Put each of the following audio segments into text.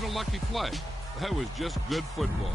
wasn't a lucky play. That was just good football.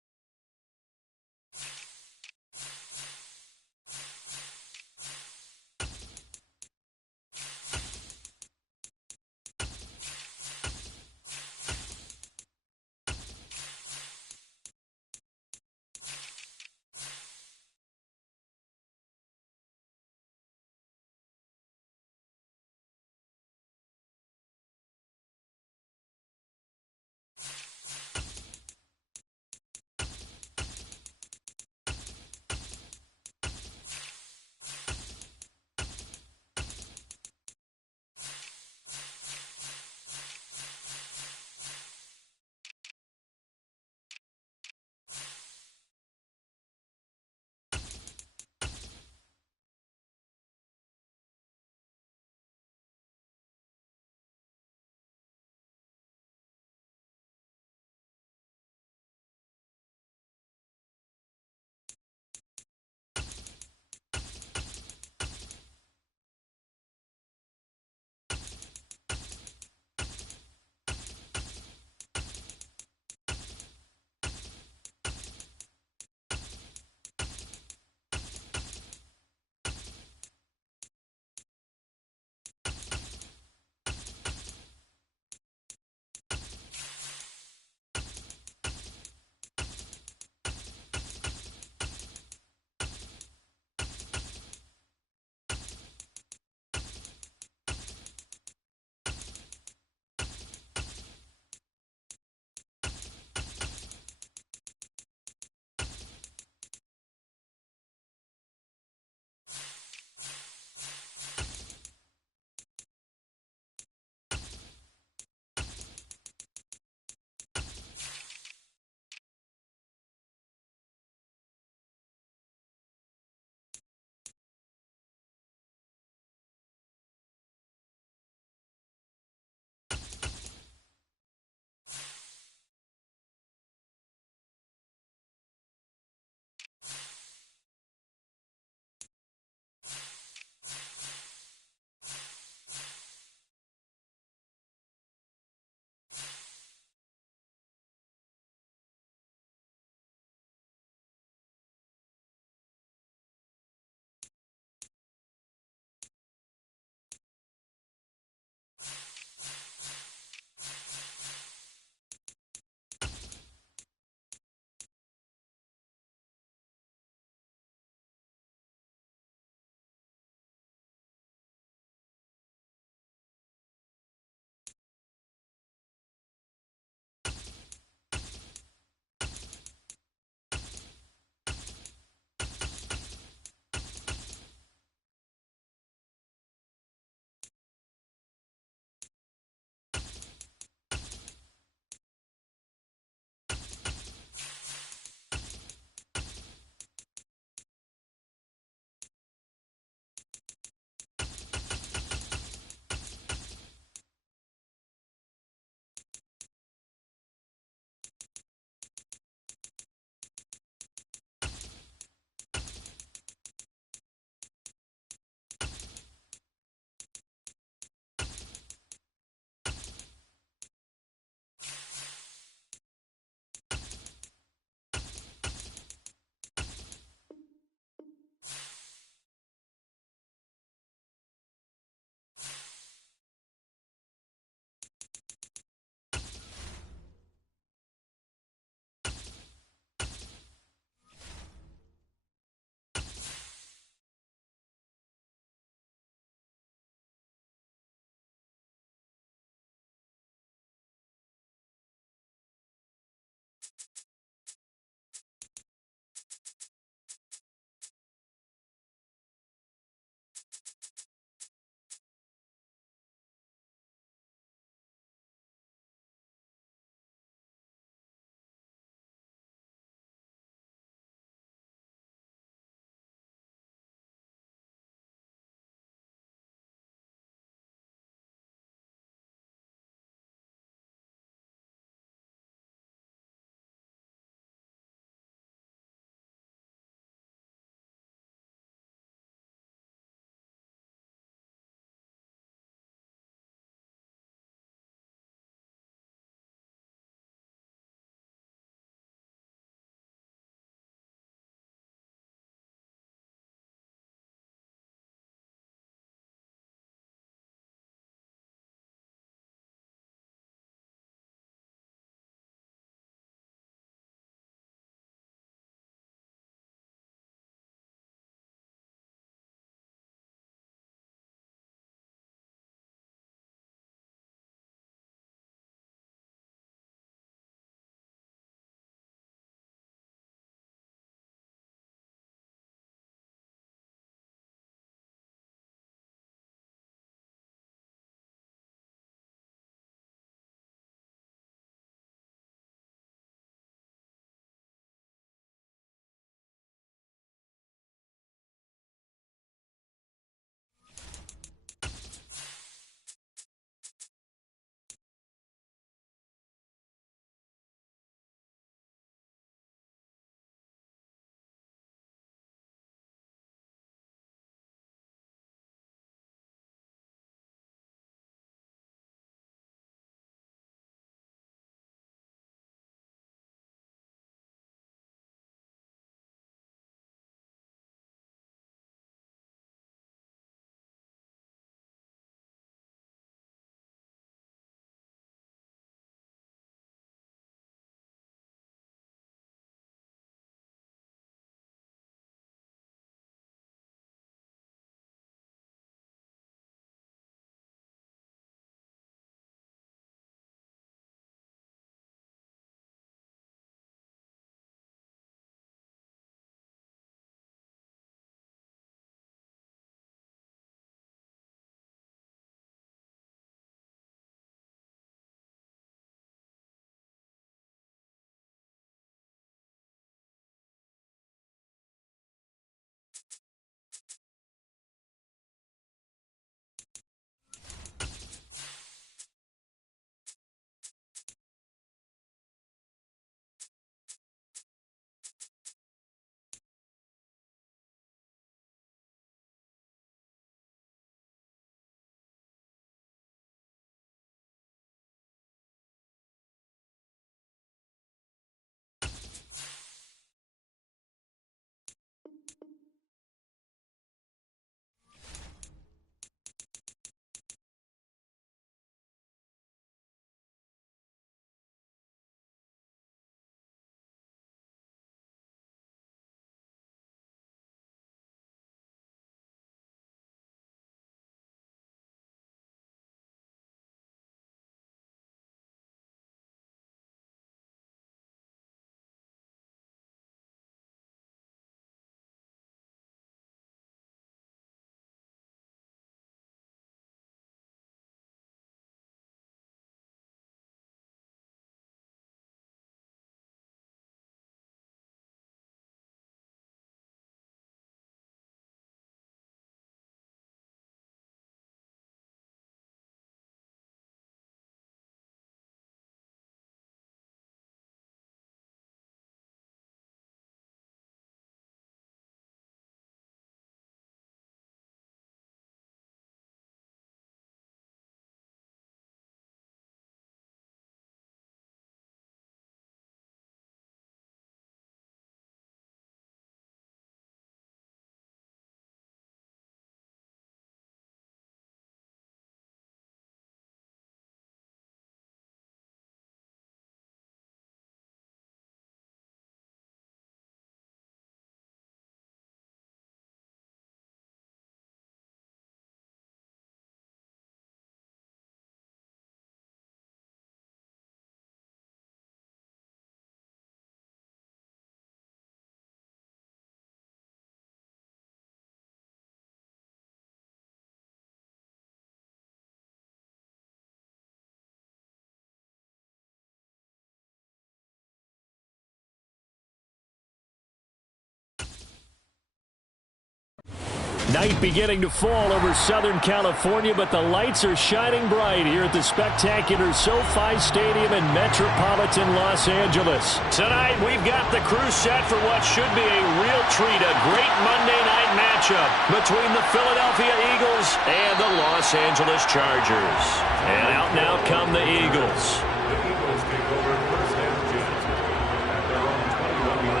Night beginning to fall over Southern California, but the lights are shining bright here at the spectacular SoFi Stadium in metropolitan Los Angeles. Tonight, we've got the crew set for what should be a real treat, a great Monday night matchup between the Philadelphia Eagles and the Los Angeles Chargers. And out come the Eagles. The Eagles take over first and 10 at their own 21-yard line.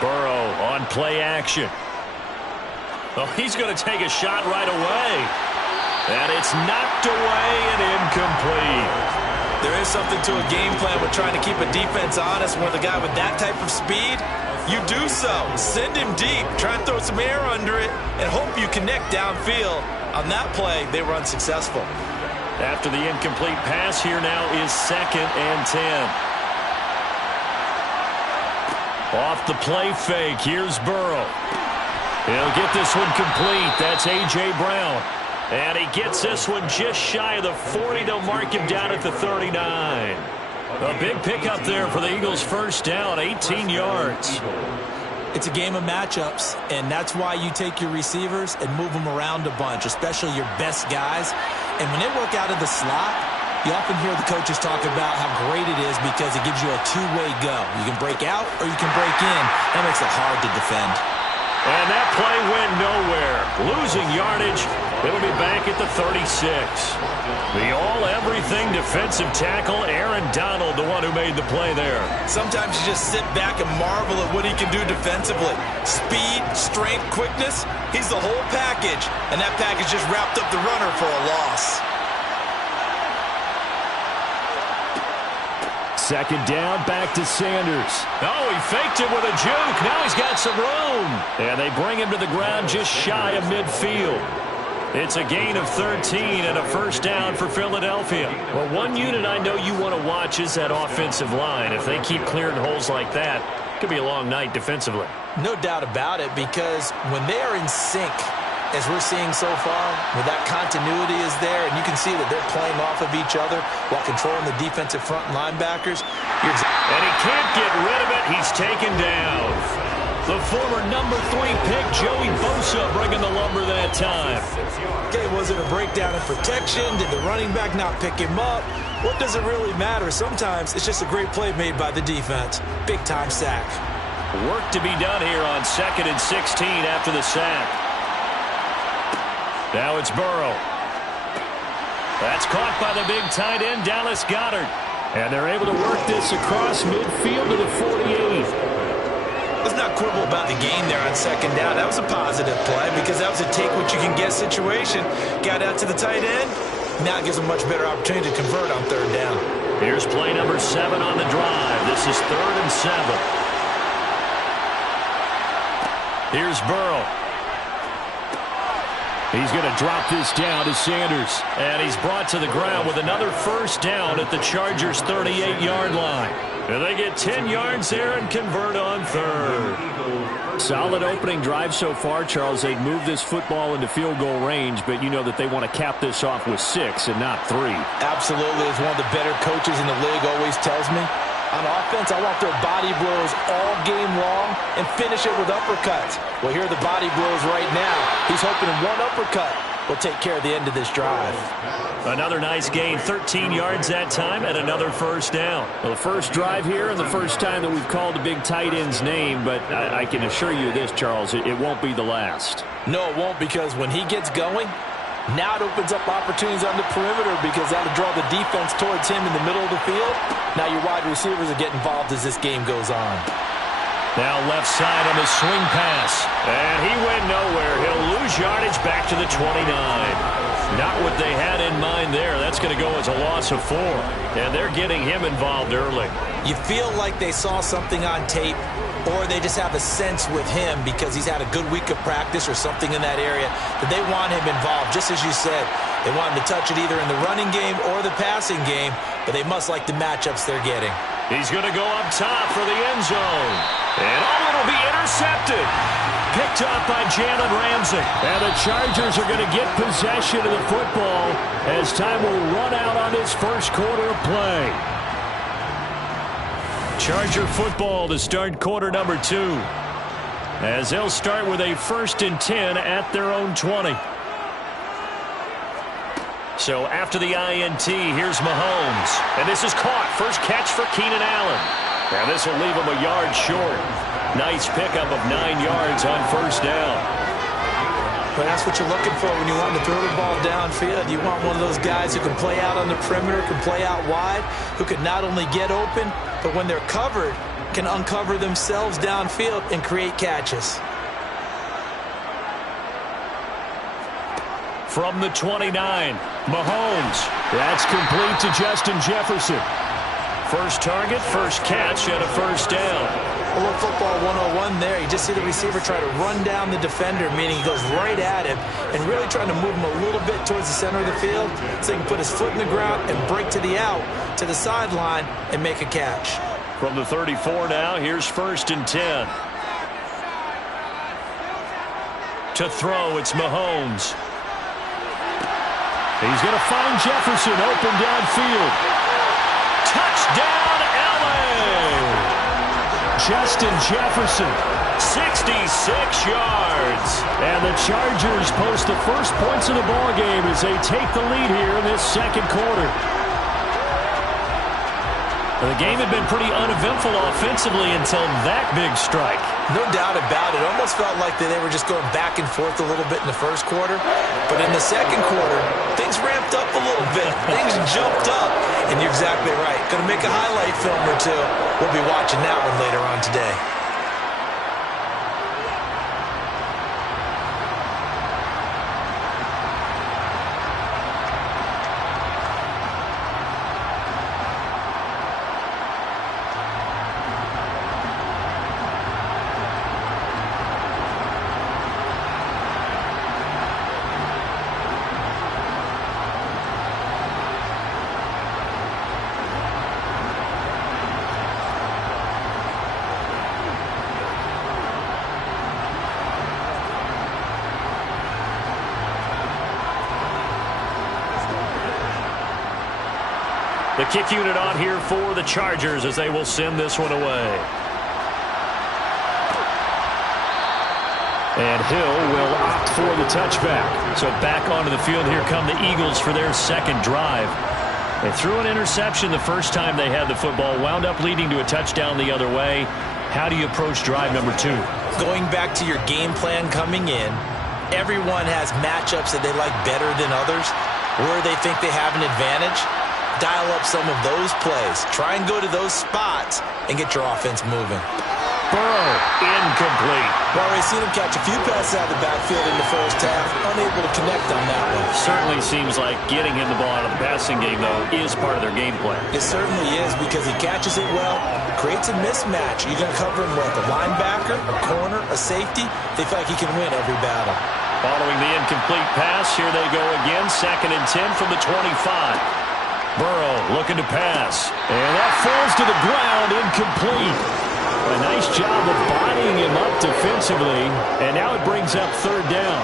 Burrow on play action. Oh, he's going to take a shot right away. And it's knocked away and incomplete. There is something to a game plan with trying to keep a defense honest. When the guy with that type of speed, you do so. Send him deep. Try and throw some air under it and hope you connect downfield. On that play, they were unsuccessful. After the incomplete pass, here now is 2nd and 10. Off the play fake, here's Burrow. He'll get this one complete. That's A.J. Brown. And he gets this one just shy of the 40. They'll mark him down at the 39. A big pickup there for the Eagles' first down, 18 yards. It's a game of matchups, and that's why you take your receivers and move them around a bunch, especially your best guys. And when they work out of the slot, you often hear the coaches talk about how great it is because it gives you a two-way go. You can break out or you can break in. That makes it hard to defend. And that play went nowhere. Losing yardage. It'll be back at the 36. The all-everything defensive tackle, Aaron Donald, the one who made the play there. Sometimes you just sit back and marvel at what he can do defensively. Speed, strength, quickness, he's the whole package. And that package just wrapped up the runner for a loss. 2nd down, back to Sanders. Oh, he faked it with a juke. Now he's got some room. And they bring him to the ground just shy of midfield. It's a gain of 13 and a first down for Philadelphia. Well, one unit I know you want to watch is that offensive line. If they keep clearing holes like that, it could be a long night defensively. No doubt about it, because when they are in sync, as we're seeing so far, where that continuity is there, and you can see that they're playing off of each other while controlling the defensive front linebackers. And he can't get rid of it. He's taken down. The former number 3 pick, Joey Bosa, bringing the lumber that time. Okay, was it a breakdown in protection? Did the running back not pick him up? What does it really matter? Sometimes it's just a great play made by the defense. Big-time sack. Work to be done here on 2nd and 16 after the sack. Now it's Burrow. That's caught by the big tight end, Dallas Goedert. And they're able to work this across midfield to the 48. Let's not quibble about the gain there on 2nd down. That was a positive play because that was a take-what-you-can-get situation. Got out to the tight end. Now it gives them a much better opportunity to convert on 3rd down. Here's play number 7 on the drive. This is 3rd and 7. Here's Burrow. He's going to drop this down to Sanders. And he's brought to the ground with another first down at the Chargers' 38-yard line. And they get 10 yards there and convert on 3rd. Solid opening drive so far, Charles. They've moved this football into field goal range, but you know that they want to cap this off with 6 and not 3. Absolutely. As one of the better coaches in the league always tells me, on offense, I want their body blows all game long and finish it with uppercuts. Well, here are the body blows right now. He's hoping one uppercut will take care of the end of this drive. Another nice gain, 13 yards that time, and another first down. Well, the first drive here and the first time that we've called the big tight end's name, but I can assure you this, Charles, it won't be the last. No, it won't, because when he gets going, now it opens up opportunities on the perimeter because that'll draw the defense towards him in the middle of the field. Now your wide receivers will get involved as this game goes on. Now left side on the swing pass. And he went nowhere. He'll lose yardage back to the 29. Not what they had in mind there. That's going to go as a loss of 4. And they're getting him involved early. You feel like they saw something on tape, or they just have a sense with him because he's had a good week of practice or something in that area that they want him involved. Just as you said, they want him to touch it either in the running game or the passing game, but they must like the matchups they're getting. He's going to go up top for the end zone. And it'll be intercepted. picked up by Jalen Ramsey. And the Chargers are going to get possession of the football as time will run out on this first quarter of play. Charger football to start quarter number 2. As they'll start with a 1st and 10 at their own 20. So after the INT, here's Mahomes. And this is caught. First catch for Keenan Allen. And this will leave him a yard short. Nice pickup of 9 yards on first down. But that's what you're looking for when you want to throw the ball downfield. You want one of those guys who can play out on the perimeter, can play out wide, who can not only get open, but when they're covered, can uncover themselves downfield and create catches. From the 29, Mahomes. That's complete to Justin Jefferson. First target, first catch, and a first down. A little football 101 there. You just see the receiver try to run down the defender, meaning he goes right at him and really trying to move him a little bit towards the center of the field so he can put his foot in the ground and break to the out, to the sideline, and make a catch. From the 34 now, here's 1st and 10. To throw, it's Mahomes. He's going to find Jefferson open downfield. Touchdown, LA! Justin Jefferson, 66 yards. And the Chargers post the first points of the ballgame as they take the lead here in this second quarter. The game had been pretty uneventful offensively until that big strike. No doubt about it. Almost felt like they were just going back and forth a little bit in the first quarter. But in the second quarter, things ramped up a little bit. Things jumped up. And you're exactly right. Going to make a highlight film or two. We'll be watching that one later on today. The kick unit on here for the Chargers as they will send this one away. And Hill will opt for the touchback. So back onto the field, here come the Eagles for their second drive. They threw an interception the first time they had the football, wound up leading to a touchdown the other way. How do you approach drive number 2? Going back to your game plan coming in, everyone has matchups that they like better than others, where they think they have an advantage. Dial up some of those plays. Try and go to those spots and get your offense moving. Burrow, incomplete. Well, we've seen him catch a few passes out of the backfield in the first half. Unable to connect on that one. Certainly seems like getting him the ball out of the passing game, though, is part of their game plan. It certainly is because he catches it well, creates a mismatch. You're going to cover him with a linebacker, a corner, a safety. They feel like he can win every battle. Following the incomplete pass, here they go again. 2nd and 10 from the 25. Burrow looking to pass. And that falls to the ground, incomplete. A nice job of bodying him up defensively. And now it brings up 3rd down.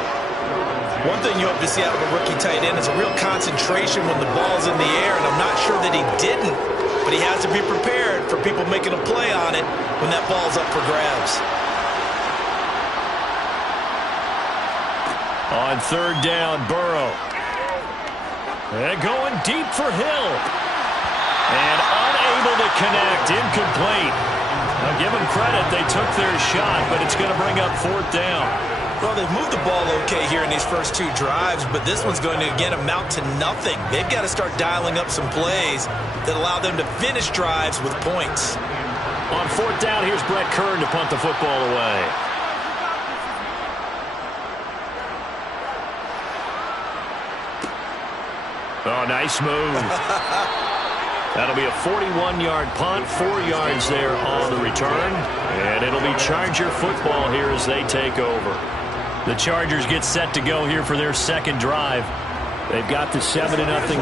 One thing you hope to see out of a rookie tight end is a real concentration when the ball's in the air. And I'm not sure that he didn't. But he has to be prepared for people making a play on it when that ball's up for grabs. On 3rd down, Burrow. And going deep for Hill. And unable to connect. Incomplete. Now give them credit. They took their shot, but it's going to bring up 4th down. Well, they've moved the ball okay here in these first 2 drives, but this one's going to, again, amount to nothing. They've got to start dialing up some plays that allow them to finish drives with points. On 4th down, here's Brett Kern to punt the football away. Oh, nice move. That'll be a 41-yard punt, 4 yards there on the return. And it'll be Charger football here as they take over. The Chargers get set to go here for their second drive. They've got the 7-0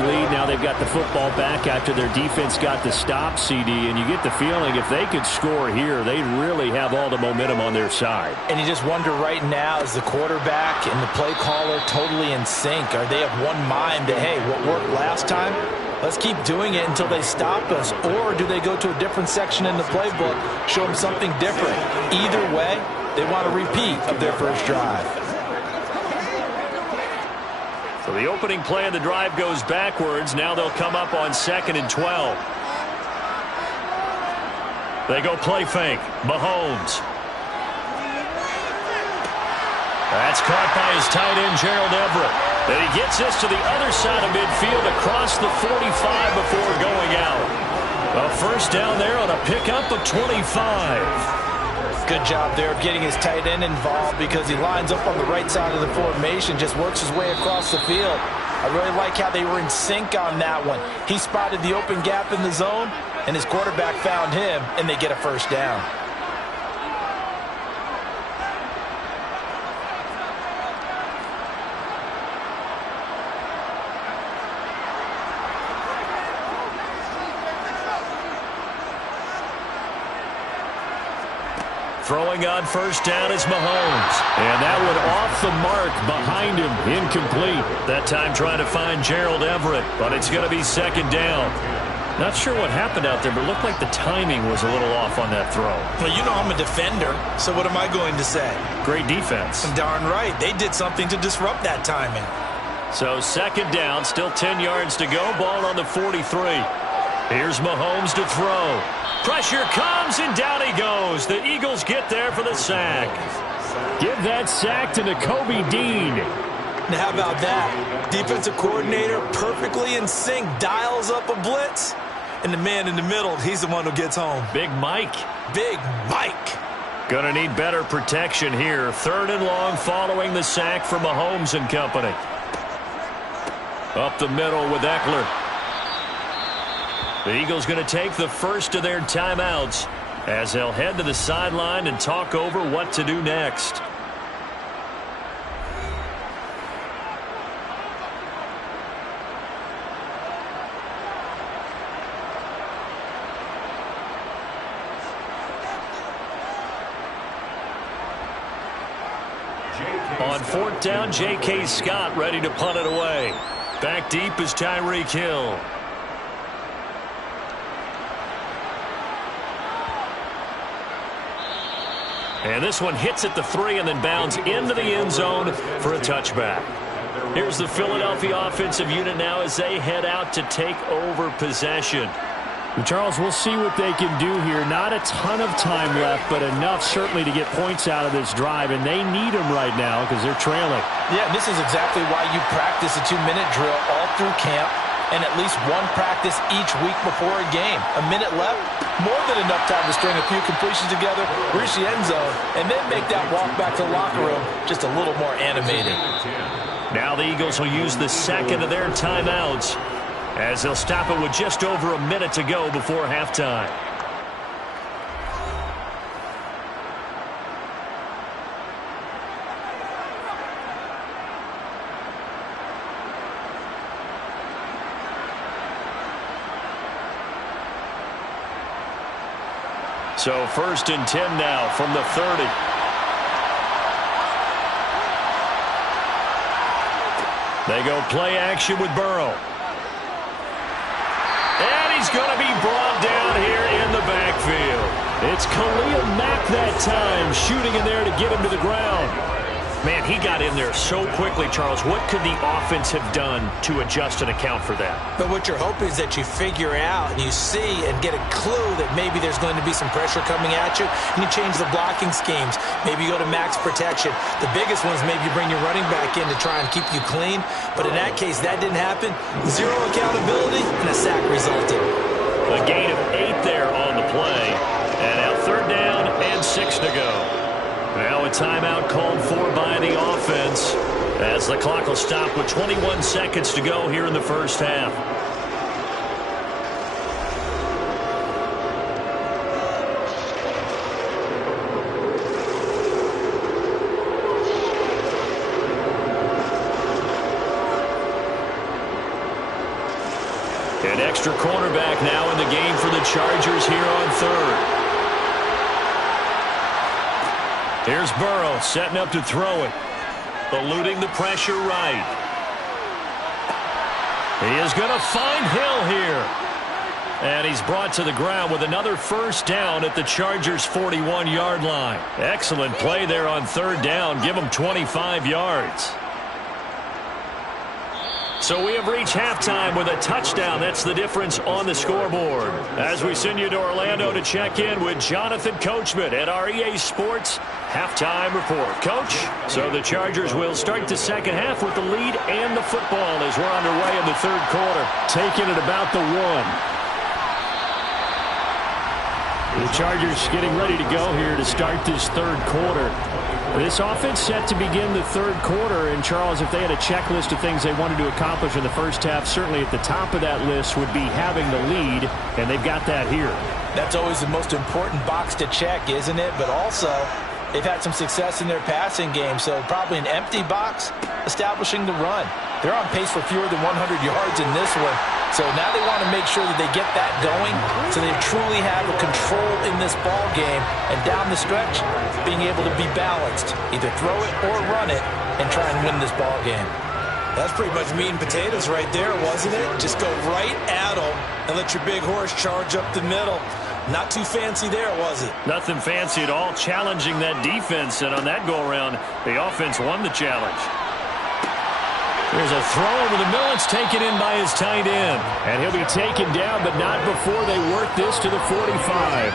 lead. Now they've got the football back after their defense got the stop, CD. And you get the feeling if they could score here, they really have all the momentum on their side. And you just wonder right now, is the quarterback and the play caller totally in sync? Are they of one mind that, hey, what worked last time, let's keep doing it until they stop us? Or do they go to a different section in the playbook, show them something different? Either way, they want a repeat of their first drive. So the opening play of the drive goes backwards. Now they'll come up on 2nd and 12. They go play fake. Mahomes. That's caught by his tight end, Gerald Everett. Then he gets this to the other side of midfield across the 45 before going out. A first down there on a pickup of 25. Good job there of getting his tight end involved because he lines up on the right side of the formation, just works his way across the field. I really like how they were in sync on that one. He spotted the open gap in the zone, and his quarterback found him, and they get a first down. Throwing on first down is Mahomes. And that one off the mark behind him. Incomplete. That time trying to find Gerald Everett, but it's going to be 2nd down. Not sure what happened out there, but it looked like the timing was a little off on that throw. Well, you know I'm a defender, so what am I going to say? Great defense. Darn right. They did something to disrupt that timing. So 2nd down, still 10 yards to go. Ball on the 43. Here's Mahomes to throw. Pressure comes, and down he goes. The Eagles get there for the sack. Give that sack to Nakobe Dean. Now, how about that? Defensive coordinator perfectly in sync, dials up a blitz, and the man in the middle, he's the one who gets home. Big Mike. Big Mike. Gonna need better protection here. 3rd and long following the sack from Mahomes and company. Up the middle with Eckler. The Eagles going to take the first of their timeouts as they'll head to the sideline and talk over what to do next. On 4th down, J.K. Scott ready to punt it away. Back deep is Tyreek Hill. And this one hits at the 3 and then bounds into the end zone for a touchback. Here's the Philadelphia offensive unit now as they head out to take over possession. And Charles, we'll see what they can do here. Not a ton of time left, but enough certainly to get points out of this drive, and they need them right now because they're trailing. Yeah, this is exactly why you practice a 2-minute drill all through camp and at least one practice each week before a game. A minute left, more than enough time to string a few completions together, reach the end zone, and then make that walk back to the locker room just a little more animated. Now the Eagles will use the 2nd of their timeouts as they'll stop it with just over a minute to go before halftime. So 1st and 10 now from the 30. They go play action with Burrow. And he's going to be brought down here in the backfield. It's Khalil Mack that time, shooting in there to get him to the ground. Man, he got in there so quickly, Charles. What could the offense have done to adjust and account for that? But what you're hoping is that you figure out and you see and get a clue that maybe there's going to be some pressure coming at you, and you change the blocking schemes. Maybe you go to max protection. The biggest one is maybe you bring your running back in to try and keep you clean. But in that case, that didn't happen. Zero accountability, and a sack resulted. A gain of 8 there on the play. And now 3rd down and 6 to go. Now a timeout called for by the offense as the clock will stop with 21 seconds to go here in the first half. extra cornerback now in the game for the Chargers here on third. Here's Burrow setting up to throw it. Eluding the pressure right. He is going to find Hill here. And he's brought to the ground with another first down at the Chargers' 41-yard line. Excellent play there on third down. Give him 25 yards. So we have reached halftime with a touchdown. That's the difference on the scoreboard. As we send you to Orlando to check in with Jonathan Coachman at our EA Sports Halftime Report. Coach, so the Chargers will start the second half with the lead and the football as we're underway in the third quarter. Taking it about the 1. The Chargers getting ready to go here to start this third quarter. This offense set to begin the third quarter. And, Charles, if they had a checklist of things they wanted to accomplish in the first half, certainly at the top of that list would be having the lead, and they've got that here. That's always the most important box to check, isn't it? But also, they've had some success in their passing game, so probably an empty box establishing the run. They're on pace for fewer than 100 yards in this one. So now they want to make sure that they get that going so they truly have a control in this ball game. And down the stretch, being able to be balanced. Either throw it or run it and try and win this ball game. That's pretty much meat and potatoes right there, wasn't it? Just go right at them and let your big horse charge up the middle. Not too fancy there, was it? Nothing fancy at all. Challenging that defense, and on that go-around, the offense won the challenge. There's a throw over the middle. It's taken in by his tight end. And he'll be taken down, but not before they work this to the 45.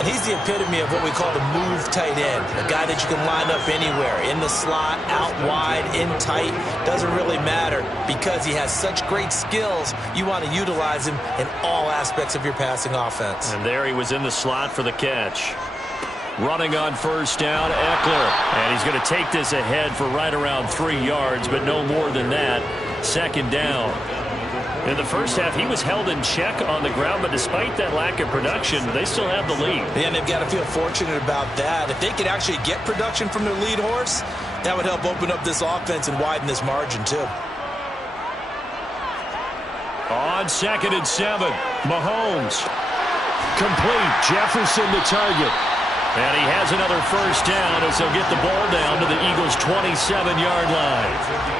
And he's the epitome of what we call the move tight end. A guy that you can line up anywhere. In the slot, out wide, in tight. Doesn't really matter because he has such great skills. You want to utilize him in all aspects of your passing offense. And there he was in the slot for the catch. Running on first down, Eckler. And he's going to take this ahead for right around 3 yards, but no more than that. Second down. In the first half, he was held in check on the ground, but despite that lack of production, they still have the lead. Yeah, and they've got to feel fortunate about that. If they could actually get production from their lead horse, that would help open up this offense and widen this margin, too. On 2nd and 7, Mahomes. Complete. Jefferson the target. And he has another first down as they'll get the ball down to the Eagles' 27-yard line.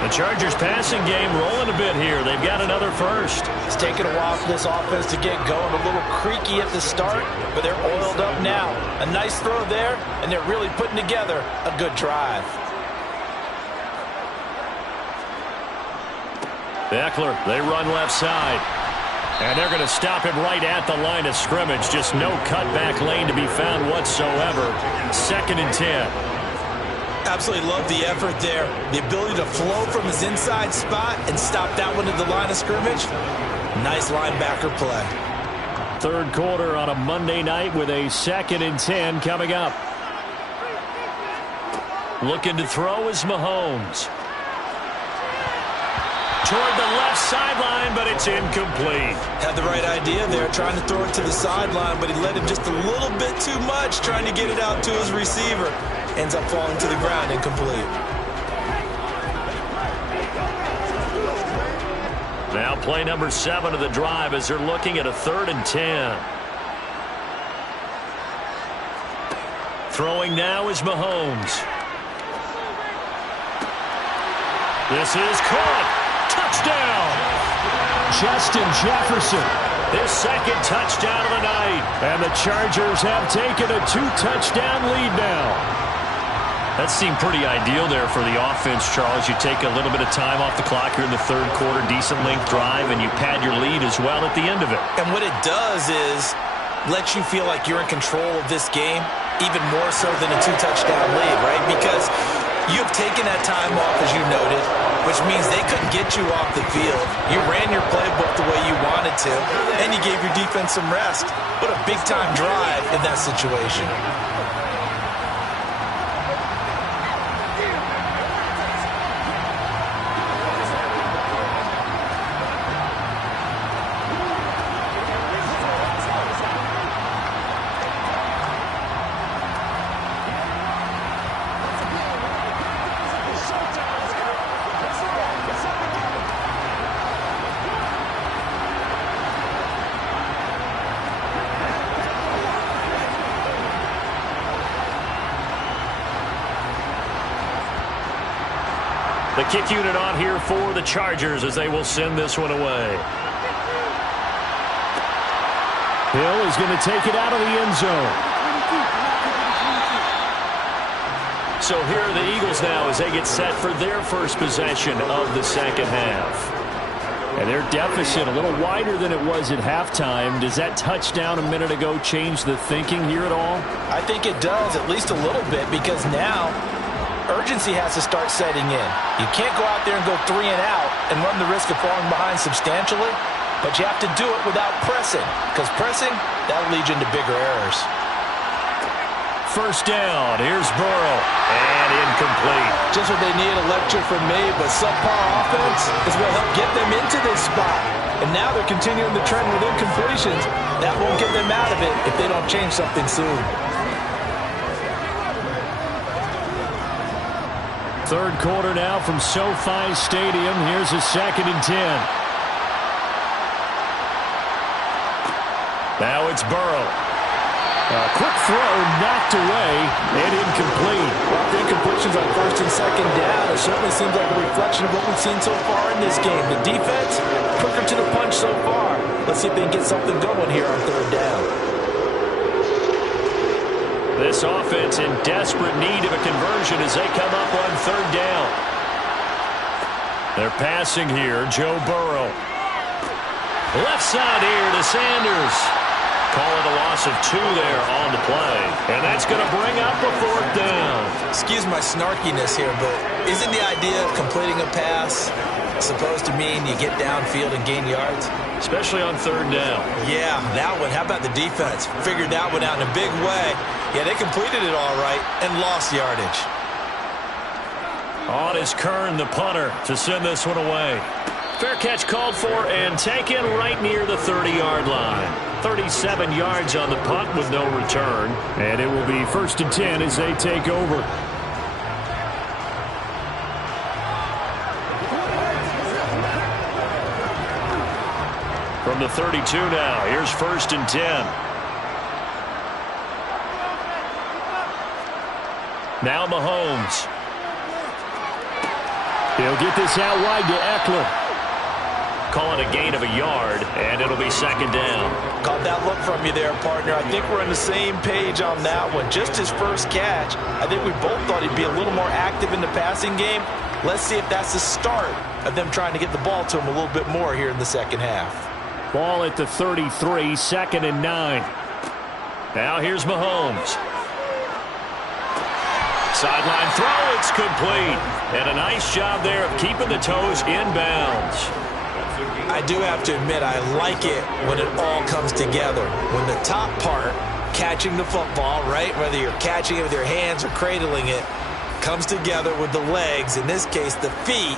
The Chargers' passing game rolling a bit here. They've got another first. It's taken a while for this offense to get going. A little creaky at the start, but they're oiled up now. A nice throw there, and they're really putting together a good drive. Eckler, they run left side. And they're going to stop him right at the line of scrimmage. Just no cutback lane to be found whatsoever. 2nd and 10. Absolutely love the effort there. The ability to flow from his inside spot and stop that one at the line of scrimmage. Nice linebacker play. Third quarter on a Monday night with a 2nd and 10 coming up. Looking to throw is Mahomes. Toward the left sideline, but it's incomplete. Had the right idea there, trying to throw it to the sideline, but he let him just a little bit too much, trying to get it out to his receiver. Ends up falling to the ground, incomplete. Now play number 7 of the drive as they're looking at a 3rd and 10. Throwing now is Mahomes. This is caught. Touchdown! Justin Jefferson. His 2nd touchdown of the night. And the Chargers have taken a 2-touchdown lead now. That seemed pretty ideal there for the offense, Charles. You take a little bit of time off the clock here in the third quarter, decent length drive, and you pad your lead as well at the end of it. And what it does is let you feel like you're in control of this game, even more so than a 2-touchdown lead, right? Because you've taken that time off, as you noted, which means they couldn't get you off the field. You ran your playbook the way you wanted to, and you gave your defense some rest. What a big-time drive in that situation. The kick unit on here for the Chargers as they will send this one away. Hill is going to take it out of the end zone. So here are the Eagles now as they get set for their first possession of the second half. And their deficit a little wider than it was at halftime. Does that touchdown a minute ago change the thinking here at all? I think it does, at least a little bit, because now urgency has to start setting in. You can't go out there and go 3 and out and run the risk of falling behind substantially, but you have to do it without pressing, because pressing, that'll lead you into bigger errors. First down, here's Burrow, and incomplete. Just what they need, a lecture from me, but subpar offense is what helped get them into this spot. And now they're continuing the trend with incompletions. That won't get them out of it if they don't change something soon. Third quarter now from SoFi Stadium. Here's a 2nd and 10. Now it's Burrow. A quick throw knocked away and incomplete. Well, the incompletions on 1st and 2nd down, it certainly seems like a reflection of what we've seen so far in this game. The defense, quicker to the punch so far. Let's see if they can get something going here on 3rd down. This offense in desperate need of a conversion as they come up on 3rd down. They're passing here, Joe Burrow. Left side here to Sanders. Call it a loss of 2 there on the play. And that's going to bring up a 4th down. Excuse my snarkiness here, but isn't the idea of completing a pass supposed to mean you get downfield and gain yards? Especially on 3rd down. Yeah, that one. How about the defense? Figured that one out in a big way. Yeah, they completed it all right and lost yardage. On is Kern, the punter, to send this one away. Fair catch called for and taken right near the 30-yard line. 37 yards on the punt with no return. And it will be 1st and 10 as they take over. From the 32 now, here's 1st and 10. Now Mahomes. He'll get this out wide to Eckler. Call it a gain of a yard, and it'll be 2nd down. Caught that look from you there, partner. I think we're on the same page on that one. Just his first catch. I think we both thought he'd be a little more active in the passing game. Let's see if that's the start of them trying to get the ball to him a little bit more here in the second half. Ball at the 33, 2nd and 9. Now here's Mahomes. Sideline throw, it's complete. And a nice job there of keeping the toes inbounds. I do have to admit, I like it when it all comes together. When the top part, catching the football, right, whether you're catching it with your hands or cradling it, comes together with the legs, in this case the feet,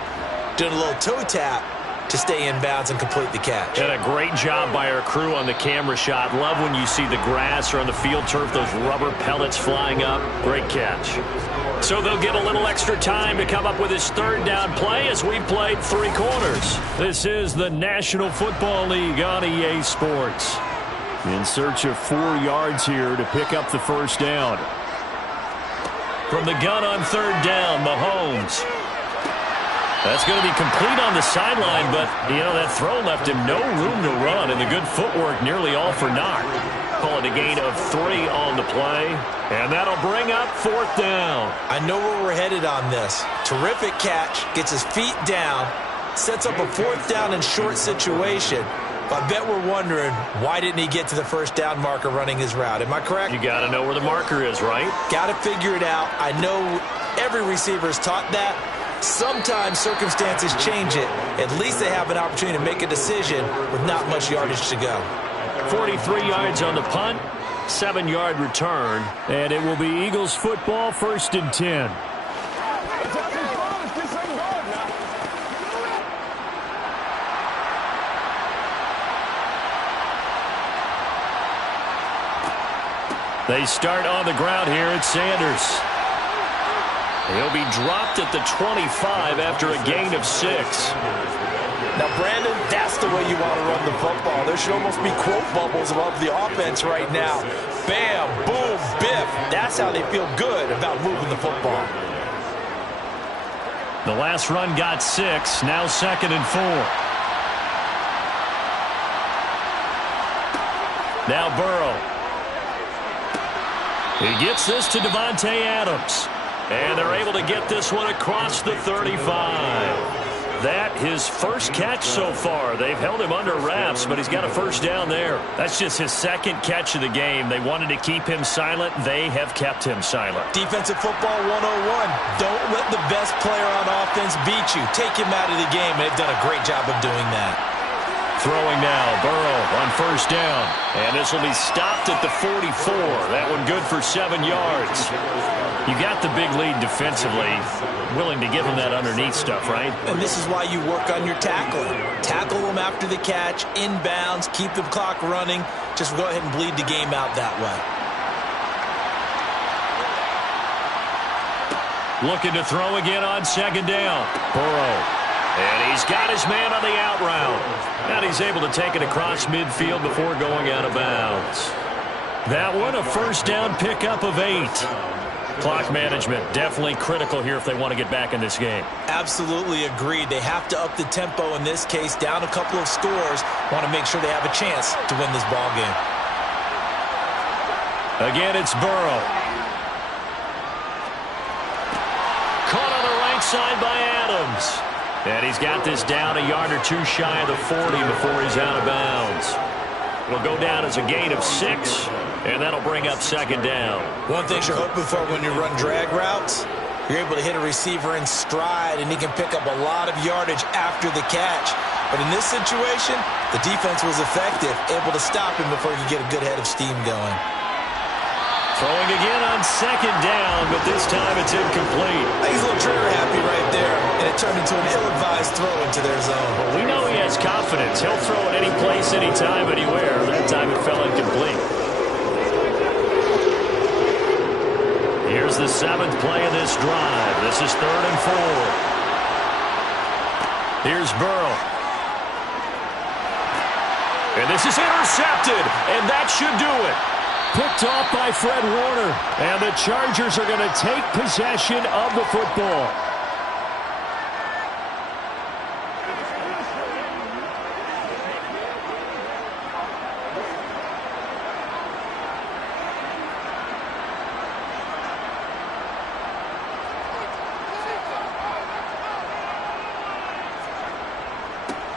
doing a little toe tap to stay in bounds and complete the catch. And a great job by our crew on the camera shot. Love when you see the grass or on the field turf, those rubber pellets flying up. Great catch. So they'll get a little extra time to come up with his 3rd down play as we played 3 quarters. This is the National Football League on EA Sports. In search of 4 yards here to pick up the 1st down. From the gun on 3rd down, Mahomes. That's going to be complete on the sideline, but, you know, that throw left him no room to run, and the good footwork nearly all for naught. Call it a gain of 3 on the play, and that'll bring up 4th down. I know where we're headed on this. Terrific catch, gets his feet down, sets up a 4th down and short situation. But I bet we're wondering, why didn't he get to the 1st down marker running his route? Am I correct? You got to know where the marker is, right? Got to figure it out. I know every receiver is taught that. Sometimes circumstances change it. At least they have an opportunity to make a decision with not much yardage to go. 43 yards on the punt, 7-yard return. And it will be Eagles football, 1st and 10. They start on the ground here at Sanders. He'll be dropped at the 25 after a gain of 6. Now, Brandon, that's the way you want to run the football. There should almost be quote bubbles above the offense right now. Bam, boom, biff. That's how they feel good about moving the football. The last run got 6. Now 2nd and 4. Now Burrow. He gets this to Davante Adams. And they're able to get this one across the 35. That his first catch so far. They've held him under wraps, but he's got a first down there. That's just his 2nd catch of the game. They wanted to keep him silent. They have kept him silent. Defensive football 101. Don't let the best player on offense beat you. Take him out of the game. They've done a great job of doing that. Throwing now, Burrow on first down. And this will be stopped at the 44. That one good for 7 yards. You got the big lead defensively. Willing to give him that underneath stuff, right? And this is why you work on your tackling. Tackle them after the catch, inbounds, keep the clock running. Just go ahead and bleed the game out that way. Looking to throw again on 2nd down. Burrow. And he's got his man on the out route. And he's able to take it across midfield before going out of bounds. That one, a first down pickup of 8. Clock management definitely critical here if they want to get back in this game. Absolutely agreed. They have to up the tempo in this case, down a couple of scores. Want to make sure they have a chance to win this ball game. Again, it's Burrow. Caught on the right side by Adams. And he's got this down a yard or 2 shy of the 40 before he's out of bounds. It'll go down as a gain of 6, and that'll bring up 2nd down. One thing you're hoping for when you run drag routes, you're able to hit a receiver in stride, and he can pick up a lot of yardage after the catch. But in this situation, the defense was effective, able to stop him before he could get a good head of steam going. Throwing again on 2nd down, but this time it's incomplete. He's a little trigger happy right there, and it turned into an ill-advised throw into their zone. Well, we know he has confidence. He'll throw it any place, anytime, anywhere. That time it fell incomplete. Here's the 7th play of this drive. This is 3rd and 4. Here's Burrow. And this is intercepted, and that should do it. Picked off by Fred Warner. And the Chargers are going to take possession of the football.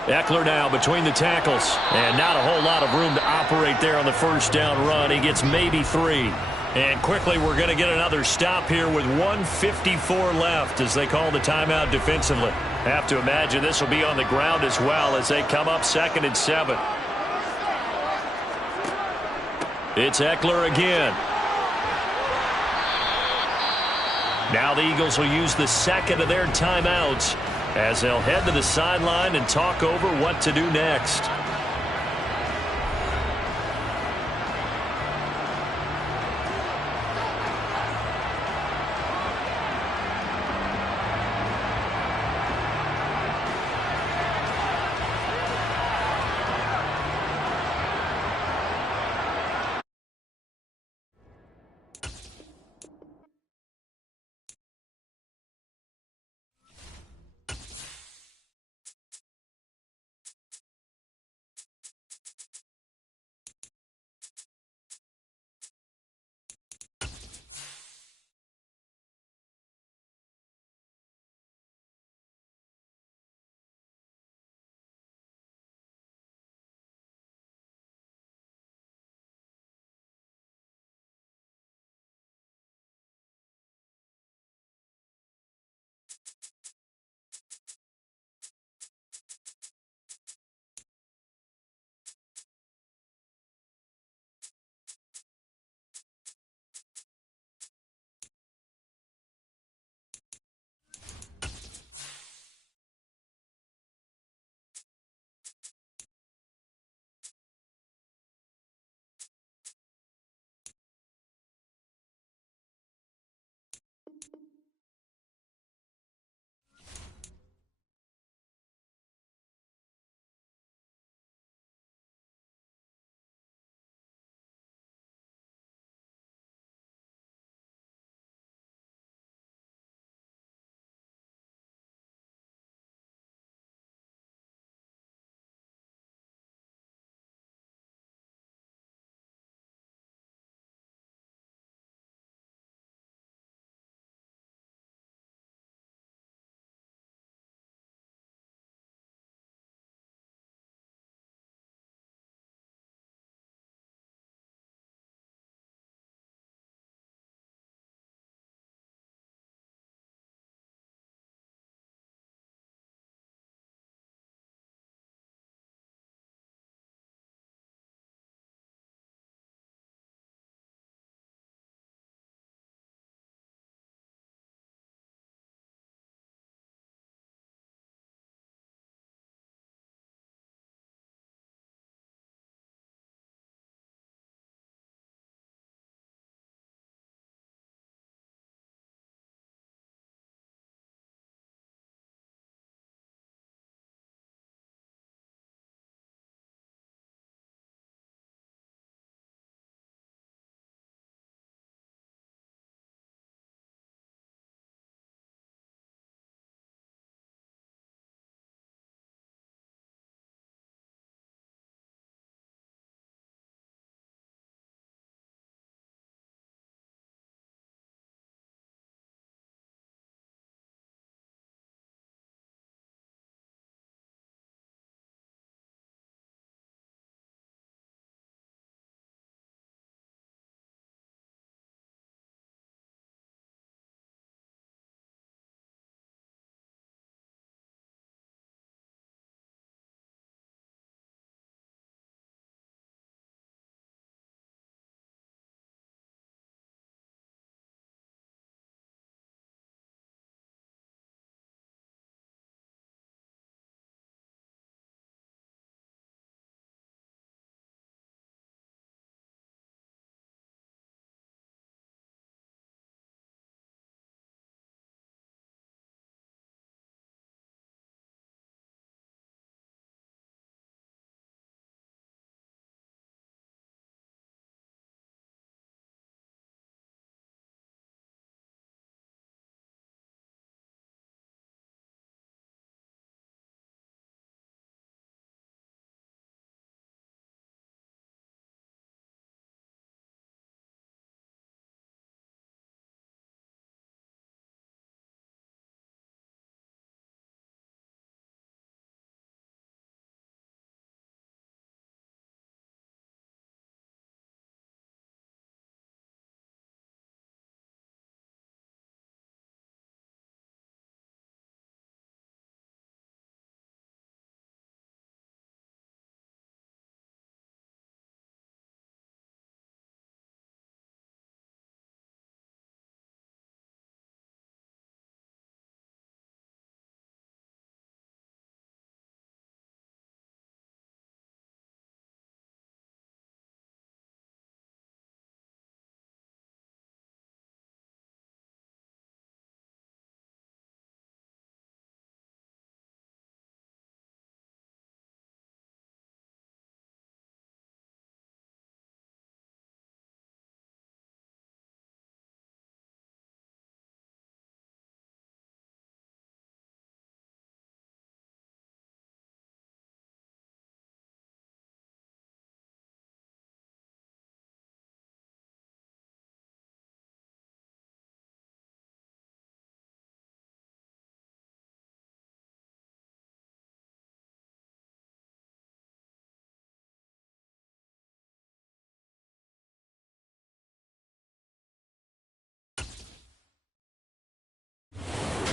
Eckler now between the tackles. And not a whole lot of room to operate there on the first down run. He gets maybe 3. And quickly we're going to get another stop here with 1:54 left as they call the timeout defensively. Have to imagine this will be on the ground as well as they come up 2nd and 7. It's Eckler again. Now the Eagles will use the 2nd of their timeouts as they'll head to the sideline and talk over what to do next.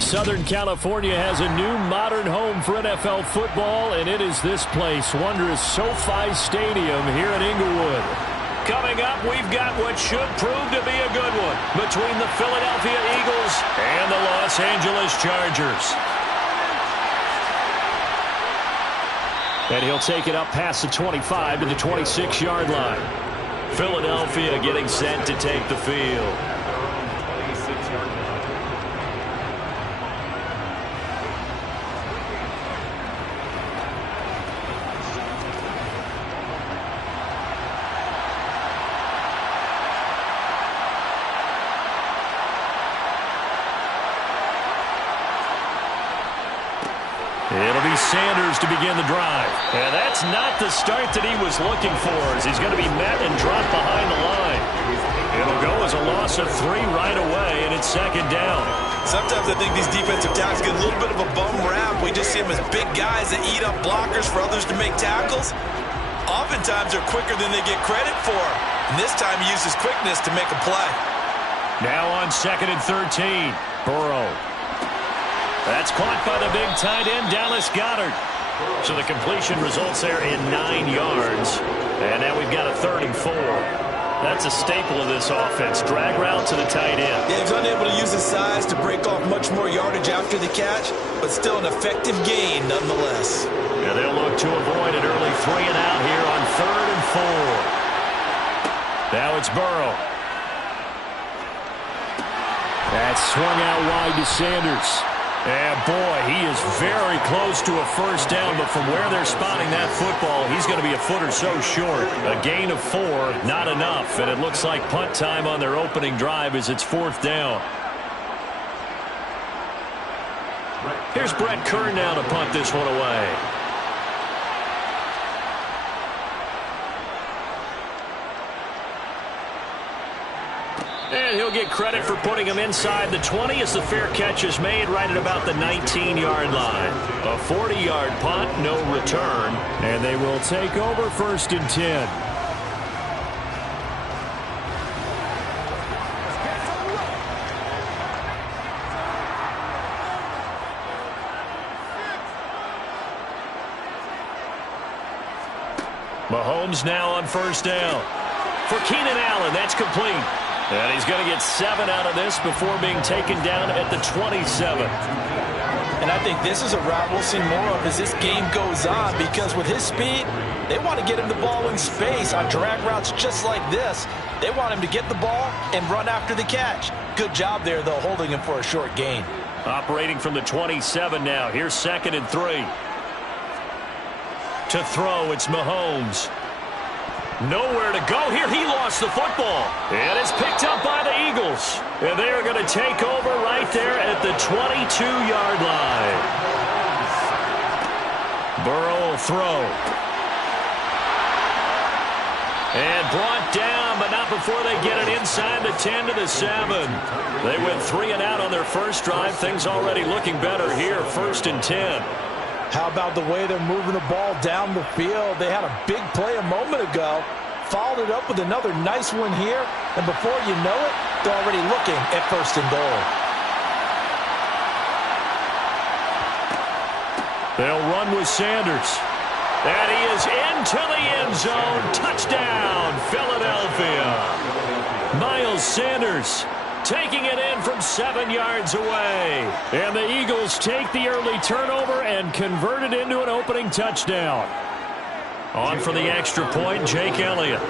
Southern California has a new modern home for NFL football, and it is this place, wondrous SoFi Stadium here in Inglewood. Coming up, we've got what should prove to be a good one between the Philadelphia Eagles and the Los Angeles Chargers. And he'll take it up past the 25 to the 26-yard line. Philadelphia getting set to take the field. It'll be Sanders to begin the drive. And that's not the start that he was looking for, as he's going to be met and dropped behind the line. It'll go as a loss of 3 right away, and it's second down. Sometimes I think these defensive tackles get a little bit of a bum rap. We just see them as big guys that eat up blockers for others to make tackles. Oftentimes they're quicker than they get credit for. And this time he uses quickness to make a play. Now on 2nd and 13, Burrow. That's caught by the big tight end, Dallas Goedert. So the completion results there in 9 yards. And now we've got a 3rd and 4. That's a staple of this offense. Drag route to the tight end. Yeah, he's unable to use his size to break off much more yardage after the catch, but still an effective gain nonetheless. Yeah, they'll look to avoid an early 3 and out here on 3rd and 4. Now it's Burrow. That's swung out wide to Sanders. And, boy, he is very close to a first down, but from where they're spotting that football, he's going to be a foot or so short. A gain of 4, not enough, and it looks like punt time on their opening drive as it's 4th down. Here's Brett Kern now to punt this one away. And he'll get credit for putting him inside the 20 as the fair catch is made right at about the 19-yard line. A 40-yard punt, no return, and they will take over 1st and 10. Mahomes now on 1st down. For Keenan Allen, that's complete. And he's going to get 7 out of this before being taken down at the 27. And I think this is a route we'll see more of as this game goes on, because with his speed, they want to get him the ball in space on drag routes just like this. They want him to get the ball and run after the catch. Good job there, though, holding him for a short gain. Operating from the 27 now. Here's 2nd and 3. To throw, it's Mahomes. Nowhere to go here. He lost the football. And it's picked up by the Eagles. And they are going to take over right there at the 22-yard line. Burrow will throw. And brought down, but not before they get it inside the 10 to the 7. They went 3 and out on their first drive. Things already looking better here. 1st and 10. How about the way they're moving the ball down the field? They had a big play a moment ago, followed it up with another nice one here, and before you know it, they're already looking at 1st and goal. They'll run with Sanders. And he is into the end zone. Touchdown, Philadelphia. Miles Sanders taking it in from 7 yards away. And the Eagles take the early turnover and convert it into an opening touchdown. On for the extra point, Jake Elliott.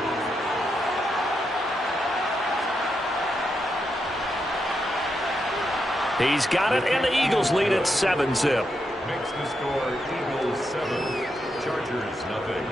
He's got it, and the Eagles lead at 7-zip. Makes the score Eagles 7, Chargers nothing.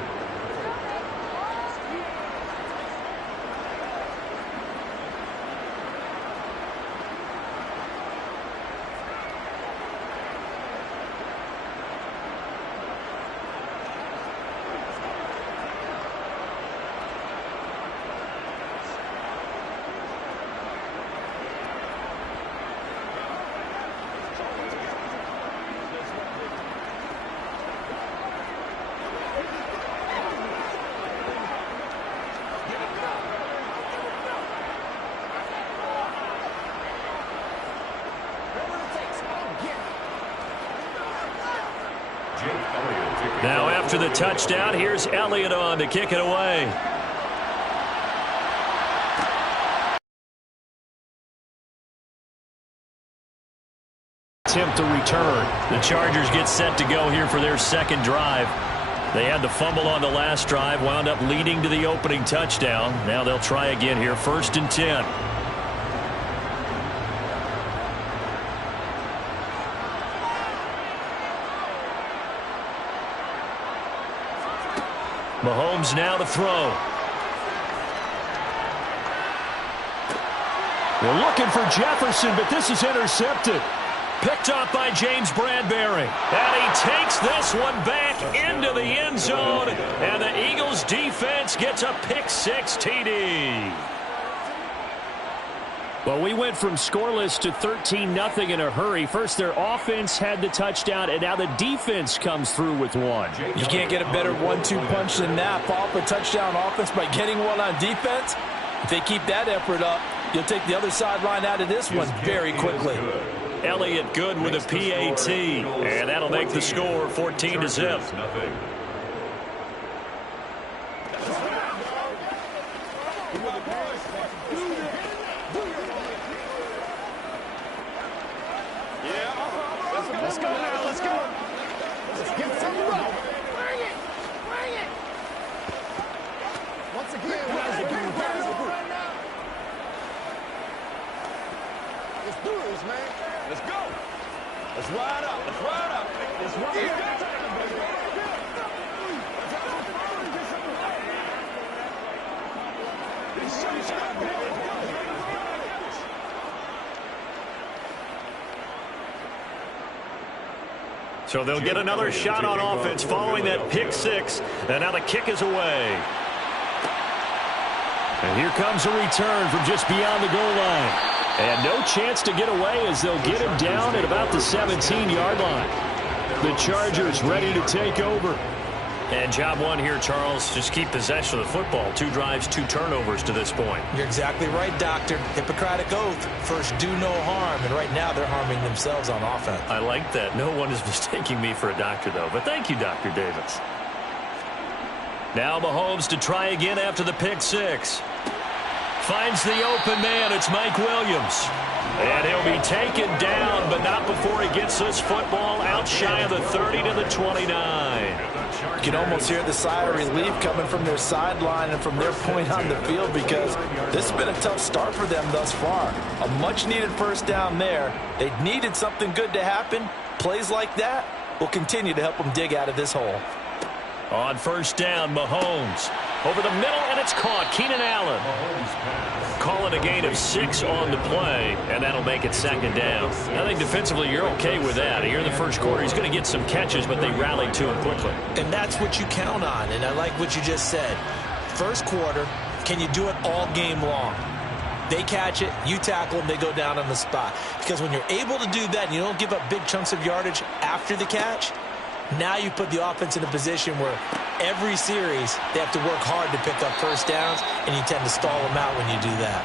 After the touchdown, here's Elliott on to kick it away. Attempt to return. The Chargers get set to go here for their second drive. They had the fumble on the last drive, wound up leading to the opening touchdown. Now they'll try again here, 1st and 10. Mahomes now to throw. They're looking for Jefferson, but this is intercepted. Picked off by James Bradbury. And he takes this one back into the end zone. And the Eagles defense gets a pick-6 TD. Well, we went from scoreless to 13-0 in a hurry. First, their offense had the touchdown, and now the defense comes through with one. You can't get a better 1-2 punch than that. Follow up a touchdown offense by getting one on defense. If they keep that effort up, you'll take the other sideline out of this one very quickly. Elliott good with a PAT, and that'll make the score 14-0. Let's go now, let's go. Let's get some rope. Bring it. Bring it. Once again, guys are getting right now. Let's do this, man. Let's go. Let's ride up. Let's ride up. Let's ride up. So they'll get another shot on offense following that pick-6. And now the kick is away. And here comes a return from just beyond the goal line. And no chance to get away as they'll get him down at about the 17-yard line. The Chargers ready to take over. And job one here, Charles. Just keep possession of the football. 2 drives, 2 turnovers to this point. You're exactly right, Doctor. Hippocratic oath. First, do no harm. And right now, they're harming themselves on offense. I like that. No one is mistaking me for a doctor, though. But thank you, Dr. Davis. Now Mahomes to try again after the pick-6. Finds the open man. It's Mike Williams. And he'll be taken down, but not before he gets this football out shy of the 30 to the 29. You can almost hear the sigh of relief coming from their sideline and from their point on the field because this has been a tough start for them thus far. A much-needed first down there. They needed something good to happen. Plays like that will continue to help them dig out of this hole. On first down, Mahomes. Over the middle, and it's caught. Keenan Allen. Calling a gain of 6 on the play, and that'll make it second down. I think defensively you're okay with that. Here in the first quarter, he's going to get some catches, but they rallied to him quickly. And that's what you count on, and I like what you just said. First quarter, can you do it all game long? They catch it, you tackle them, they go down on the spot. Because when you're able to do that and you don't give up big chunks of yardage after the catch, now you put the offense in a position where every series they have to work hard to pick up first downs, and you tend to stall them out when you do that.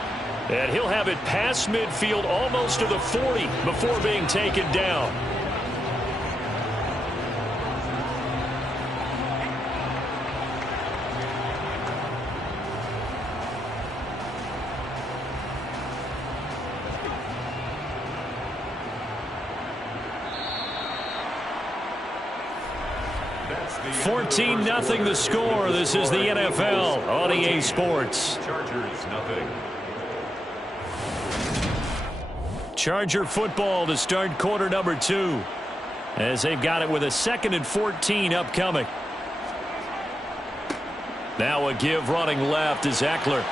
And he'll have it past midfield almost to the 40 before being taken down. That's 14-0 the score. This is the NFL on EA Sports. Chargers, nothing. Charger football to start quarter number 2. As they've got it with a 2nd and 14 upcoming. Now a give running left is Eckler.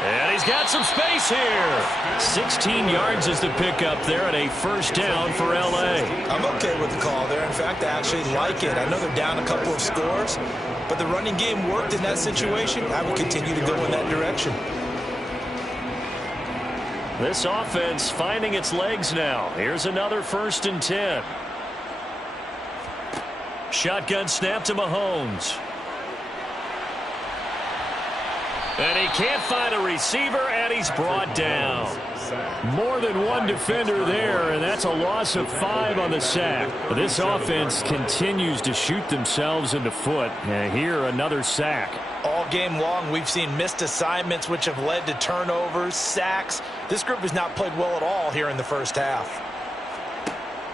And he's got some space here. 16 yards is the pickup there and a first down for L.A. I'm okay with the call there. In fact, I actually like it. I know they're down a couple of scores, but the running game worked in that situation. I would continue to go in that direction. This offense finding its legs now. Here's another 1st and 10. Shotgun snap to Mahomes. And he can't find a receiver, and he's brought down. More than one defender there, and that's a loss of 5 on the sack. This offense continues to shoot themselves in the foot. And here, another sack. All game long, we've seen missed assignments, which have led to turnovers, sacks. This group has not played well at all here in the first half.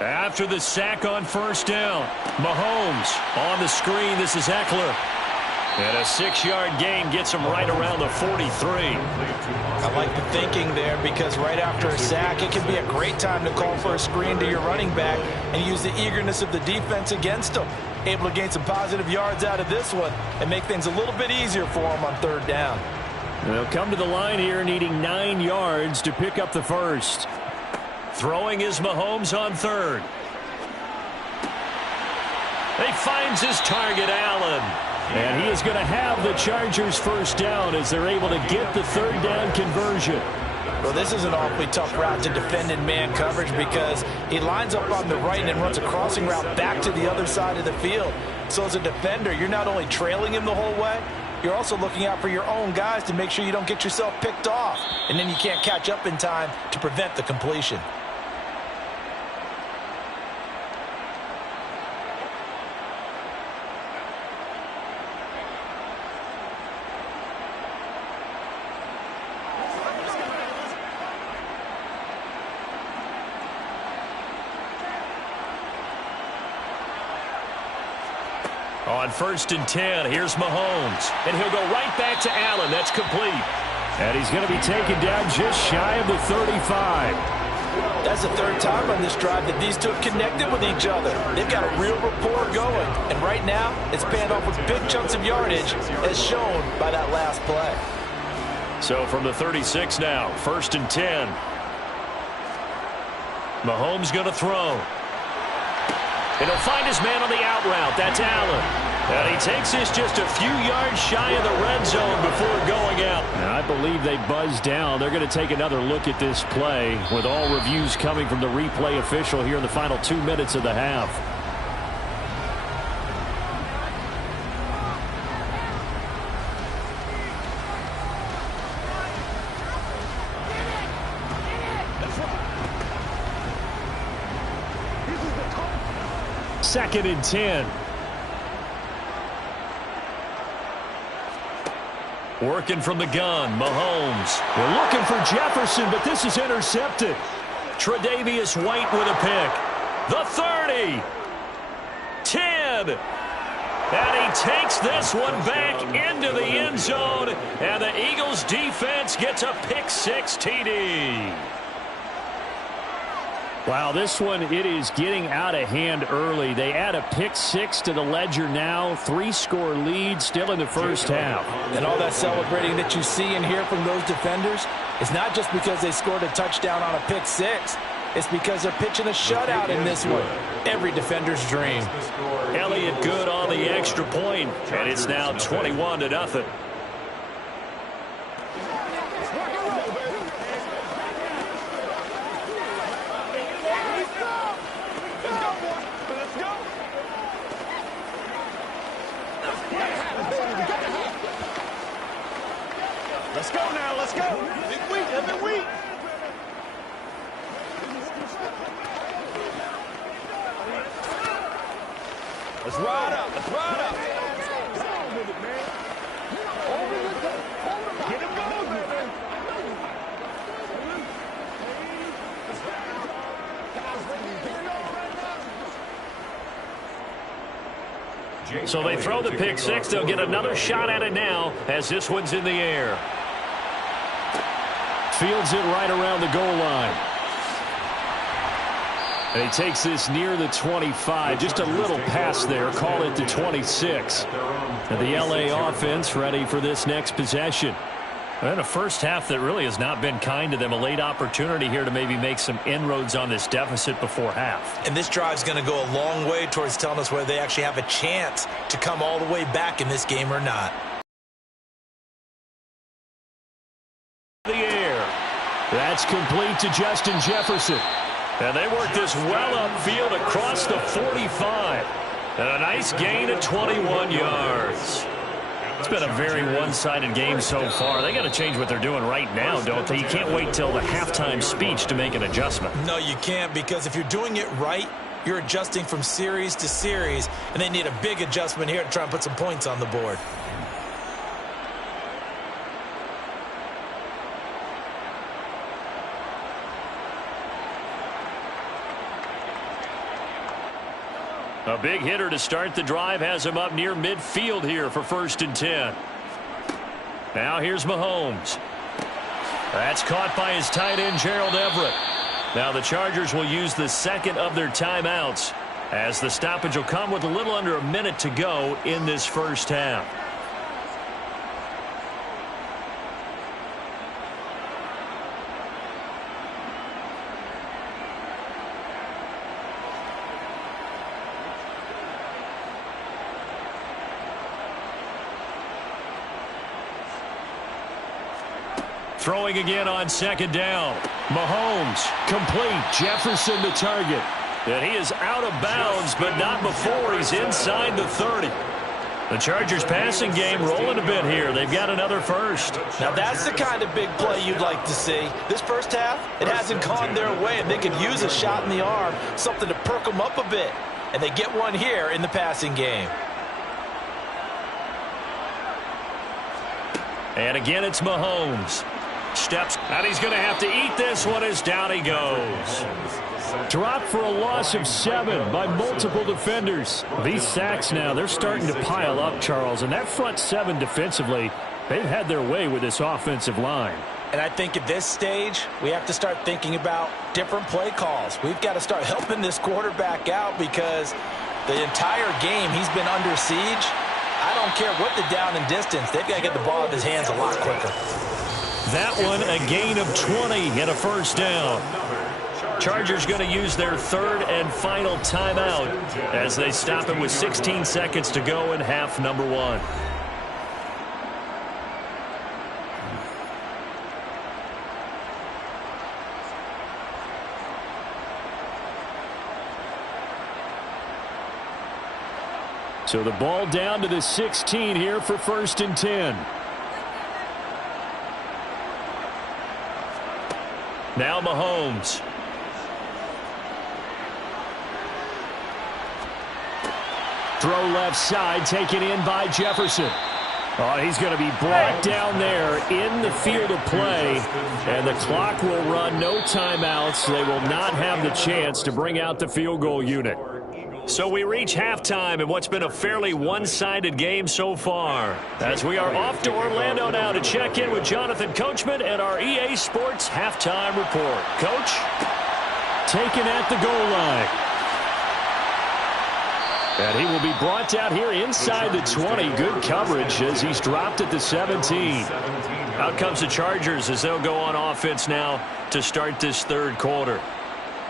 After the sack on first down, Mahomes on the screen. This is Eckler. And a 6-yard gain gets him right around the 43. I like the thinking there because right after a sack, it can be a great time to call for a screen to your running back and use the eagerness of the defense against him. Able to gain some positive yards out of this one and make things a little bit easier for him on third down. They'll come to the line here needing 9 yards to pick up the first. Throwing is Mahomes on third. He finds his target, Allen. And he is going to have the Chargers first down as they're able to get the third down conversion. Well, this is an awfully tough route to defend in man coverage because he lines up on the right and then runs a crossing route back to the other side of the field. So as a defender, you're not only trailing him the whole way, you're also looking out for your own guys to make sure you don't get yourself picked off. And then you can't catch up in time to prevent the completion. On first and 10, here's Mahomes. And he'll go right back to Allen. That's complete. And he's going to be taken down just shy of the 35. That's the third time on this drive that these two have connected with each other. They've got a real rapport going. And right now, it's paying off with big chunks of yardage, as shown by that last play. So from the 36 now, first and 10. Mahomes going to throw. And he'll find his man on the out route. That's Allen. And he takes this just a few yards shy of the red zone before going out. And I believe they buzzed down. They're going to take another look at this play with all reviews coming from the replay official here in the final 2 minutes of the half. Second and 10. Working from the gun, Mahomes. They're looking for Jefferson, but this is intercepted. Tre'Davious White with a pick. The 30. 10. And he takes this one back into the end zone. And the Eagles defense gets a pick 6 TD. Wow, this one, it is getting out of hand early. They add a pick 6 to the ledger now. 3-score lead still in the first half. And all that celebrating that you see and hear from those defenders is not just because they scored a touchdown on a pick 6. It's because they're pitching a shutout in this one. Every defender's dream. Elliott good on the extra point, and it's now 21-0. Let's go now, let's go. Big week, every week. Let's ride up, let's ride up. Get him going, baby. So they throw the pick 6. They'll get another shot at it now as this one's in the air. Fields it right around the goal line. And he takes this near the 25. Just a little pass there. Call it the 26. And the LA offense ready for this next possession. And a first half that really has not been kind to them. A late opportunity here to maybe make some inroads on this deficit before half. And this drive's going to go a long way towards telling us whether they actually have a chance to come all the way back in this game or not. The air. That's complete to Justin Jefferson. And they work this well upfield across the 45. And a nice gain of 21 yards. It's been a very one-sided game so far. They got to change what they're doing right now, don't they? You can't wait till the halftime speech to make an adjustment. No, you can't, because if you're doing it right, you're adjusting from series to series, and they need a big adjustment here to try and put some points on the board. A big hitter to start the drive has him up near midfield here for 1st and 10. Now here's Mahomes. That's caught by his tight end, Gerald Everett. Now the Chargers will use the second of their timeouts, as the stoppage will come with a little under a minute to go in this first half. Throwing again on 2nd down. Mahomes, complete. Jefferson the target. And he is out of bounds, but not before he's inside the 30. The Chargers passing game rolling a bit here. They've got another first. Now that's the kind of big play you'd like to see. This first half, it hasn't gone their way, and they could use a shot in the arm, something to perk them up a bit. And they get one here in the passing game. And again, it's Mahomes. Steps, and he's going to have to eat this one as down he goes. Dropped for a loss of 7 by multiple defenders. These sacks now, they're starting to pile up, Charles. And that front 7 defensively, they've had their way with this offensive line. And I think at this stage, we have to start thinking about different play calls. We've got to start helping this quarterback out, because the entire game he's been under siege. I don't care what the down and distance. They've got to get the ball out of his hands a lot quicker. That one, a gain of 20 and a first down. Chargers going to use their 3rd and final timeout as they stop it with 16 seconds to go in half number 1. So the ball down to the 16 here for 1st and 10. Now Mahomes. Throw left side, taken in by Jefferson. Oh, he's going to be brought down there in the field of play, and the clock will run. No timeouts. They will not have the chance to bring out the field goal unit. So we reach halftime in what's been a fairly one-sided game so far, as we are off to Orlando now to check in with Jonathan Coachman and our EA Sports halftime report. Coach? Taken at the goal line. And he will be brought down here inside the 20. Good coverage as he's dropped at the 17. Out comes the Chargers as they'll go on offense now to start this 3rd quarter.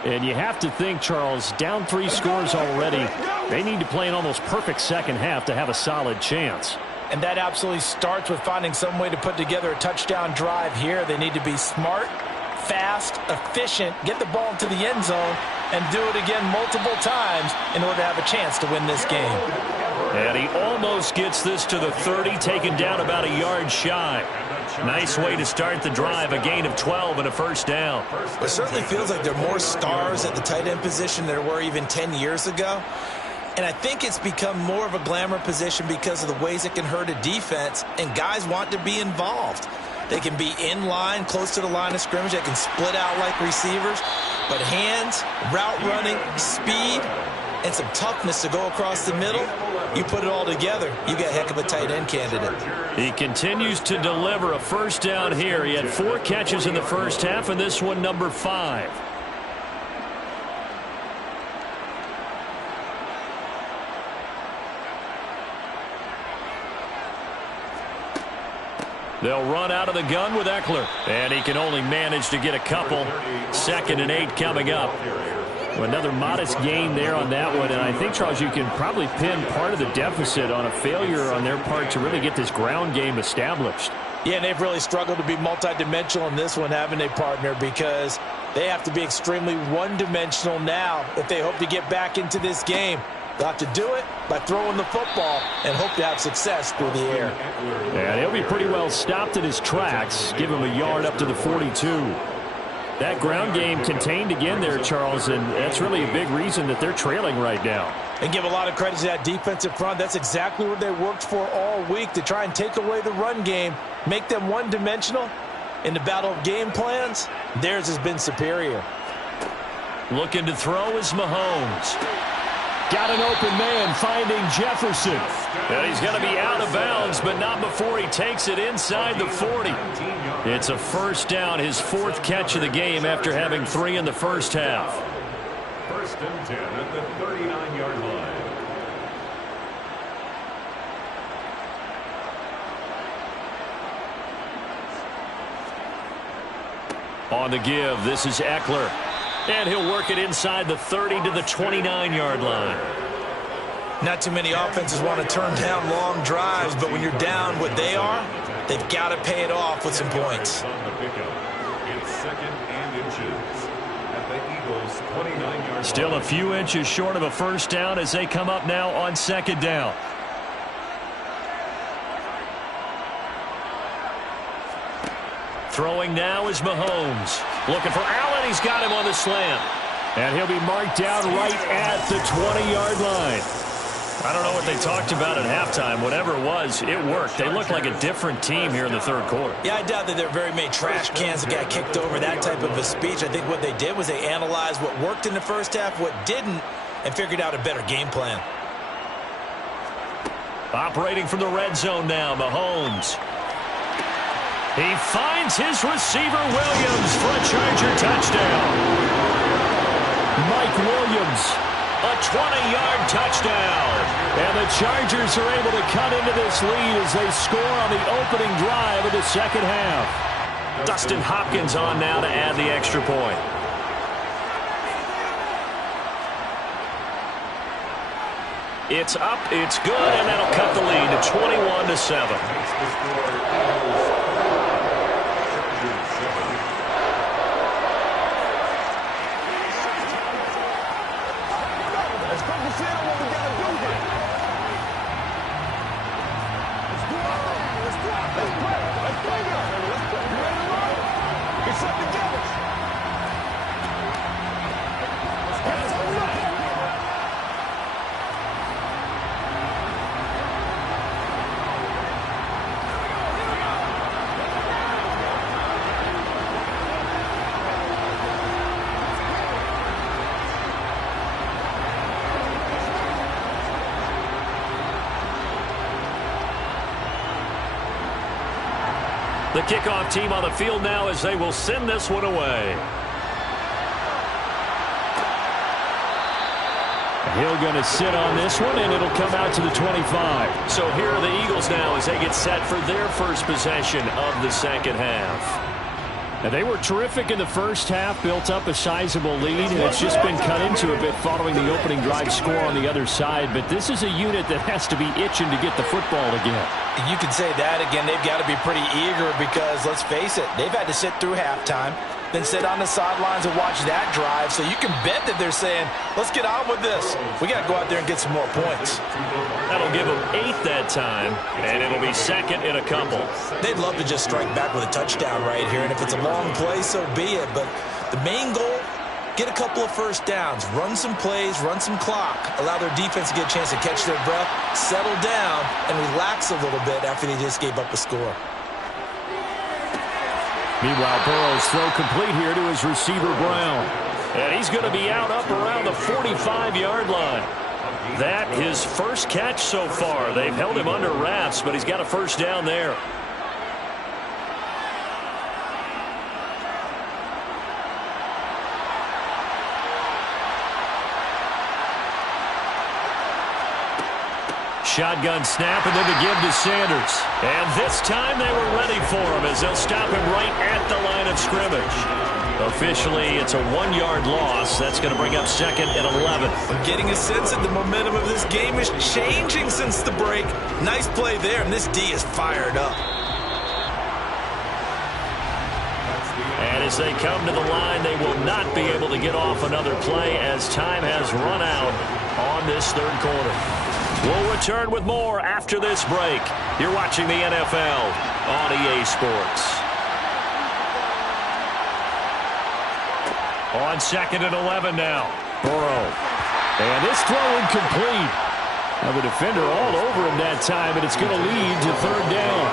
And you have to think, Charles, down 3 scores already. They need to play an almost perfect second half to have a solid chance. And that absolutely starts with finding some way to put together a touchdown drive here. They need to be smart, fast, efficient, get the ball into the end zone, and do it again multiple times in order to have a chance to win this game. And he almost gets this to the 30, taken down about a yard shy. Nice way to start the drive, a gain of 12 and a first down. It certainly feels like there are more stars at the tight end position than there were even 10 years ago. And I think it's become more of a glamour position because of the ways it can hurt a defense, and guys want to be involved. They can be in line, close to the line of scrimmage. They can split out like receivers. But hands, route running, speed, and some toughness to go across the middle, you put it all together, you got a heck of a tight end candidate. He continues to deliver a first down here. He had 4 catches in the first half, and this one number 5. They'll run out of the gun with Eckler, and he can only manage to get a couple. 2nd and 8 coming up. Another modest gain there on that one, and I think, Charles, you can probably pin part of the deficit on a failure on their part to really get this ground game established. Yeah, and they've really struggled to be multidimensional in this one, haven't they, partner? Because they have to be extremely one-dimensional now if they hope to get back into this game. They'll have to do it by throwing the football and hope to have success through the air. And he'll be pretty well stopped in his tracks. Give him a yard up to the 42. That ground game contained again there, Charles, and that's really a big reason that they're trailing right now. And give a lot of credit to that defensive front. That's exactly what they worked for all week, to try and take away the run game, make them one-dimensional. In the battle of game plans, theirs has been superior. Looking to throw is Mahomes. Got an open man finding Jefferson. And he's going to be out of bounds, but not before he takes it inside the 40. It's a first down, his 4th catch of the game after having 3 in the first half. First and 10 at the 39-yard line. On the give, this is Eckler. And he'll work it inside the 30 to the 29-yard line. Not too many offenses want to turn down long drives, but when you're down what they are, they've got to pay it off with some points. On the pickup, it's 2nd and inches at the Eagles' 29-yard line. Still a few inches short of a first down as they come up now on 2nd down. Throwing now is Mahomes. Looking for Allen. He's got him on the slant. And he'll be marked down right at the 20-yard line. I don't know what they talked about at halftime. Whatever it was, it worked. They look like a different team here in the 3rd quarter. Yeah, I doubt that there are very many trash cans that got kicked over, that type of a speech. I think what they did was they analyzed what worked in the first half, what didn't, and figured out a better game plan. Operating from the red zone now, Mahomes. He finds his receiver, Williams, for a Charger touchdown. Mike Williams. A 20-yard touchdown. And the Chargers are able to cut into this lead as they score on the opening drive of the second half. Dustin Hopkins on now to add the extra point. It's up, it's good, and that'll cut the lead to 21-7. The kickoff team on the field now as they will send this one away. He'll going to sit on this one, and it'll come out to the 25. So here are the Eagles now as they get set for their first possession of the second half. And they were terrific in the first half, built up a sizable lead, and it's just been cut into a bit following the opening drive score on the other side. But this is a unit that has to be itching to get the football again. You can say that again. They've got to be pretty eager because, let's face it, they've had to sit through halftime, then sit on the sidelines and watch that drive. So you can bet that they're saying, let's get on with this. We got to go out there and get some more points. That'll give them 8 that time, and it'll be second in a couple. They'd love to just strike back with a touchdown right here, and if it's a long play, so be it. But the main goal, get a couple of first downs, run some plays, run some clock, allow their defense to get a chance to catch their breath, settle down, and relax a little bit after they just gave up a score. Meanwhile, Burrow's throw complete here to his receiver, Brown. And he's going to be out up around the 45-yard line. That his first catch so far. They've held him under wraps, but he's got a first down there. Shotgun snap, and then to give to Sanders. And this time they were ready for him as they'll stop him right at the line of scrimmage. Officially, it's a 1-yard loss. That's going to bring up second and 11. I'm getting a sense that the momentum of this game is changing since the break. Nice play there, and this D is fired up. And as they come to the line, they will not be able to get off another play as time has run out. on this third quarter. We'll return with more after this break. You're watching the NFL on EA Sports. On 2nd and 11 now. Burrow. And this throw incomplete. Now the defender all over him that time, and it's going to lead to third down.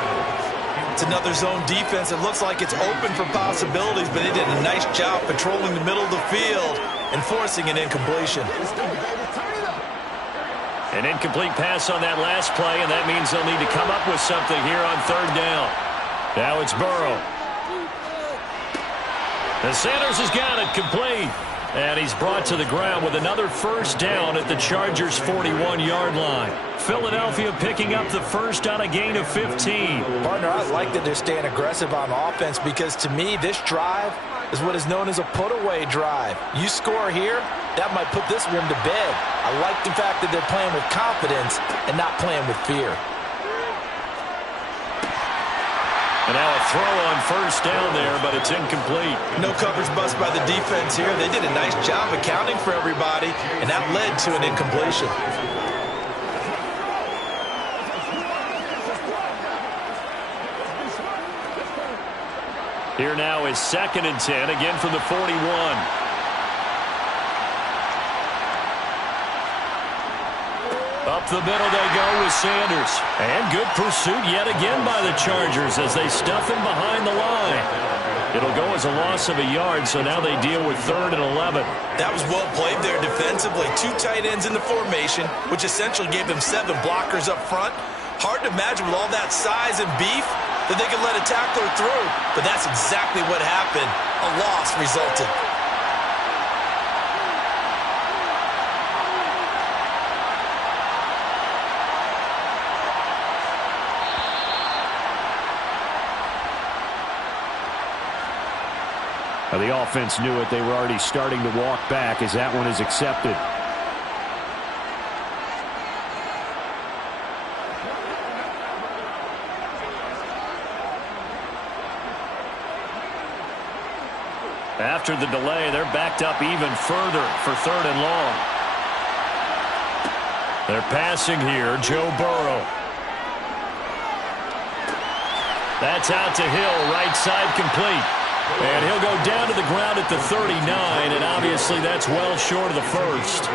It's another zone defense. It looks like it's open for possibilities, but they did a nice job patrolling the middle of the field and forcing an incompletion. An incomplete pass on that last play, and that means they'll need to come up with something here on third down. Now it's Burrow. And Sanders has got it complete. And he's brought to the ground with another first down at the Chargers' 41-yard line. Philadelphia picking up the first on a gain of 15. Partner, I like that they're staying aggressive on offense because, to me, this drive is what is known as a put-away drive. You score here, that might put this one to bed. I like the fact that they're playing with confidence and not playing with fear. And now a throw on first down there, but it's incomplete. No coverage bust by the defense here. They did a nice job accounting for everybody, and that led to an incompletion. Here now is 2nd and 10, again from the 41. Up the middle they go with Sanders. And good pursuit yet again by the Chargers as they stuff him behind the line. It'll go as a loss of a yard, so now they deal with 3rd and 11. That was well played there defensively. 2 tight ends in the formation, which essentially gave them 7 blockers up front. Hard to imagine with all that size and beef that they could let a tackler through, but that's exactly what happened. A loss resulted. Now the offense knew it. They were already starting to walk back as that one is accepted. After the delay, they're backed up even further for 3rd and long. They're passing here, Joe Burrow. That's out to Hill, right side complete. And he'll go down to the ground at the 39, and obviously that's well short of the first.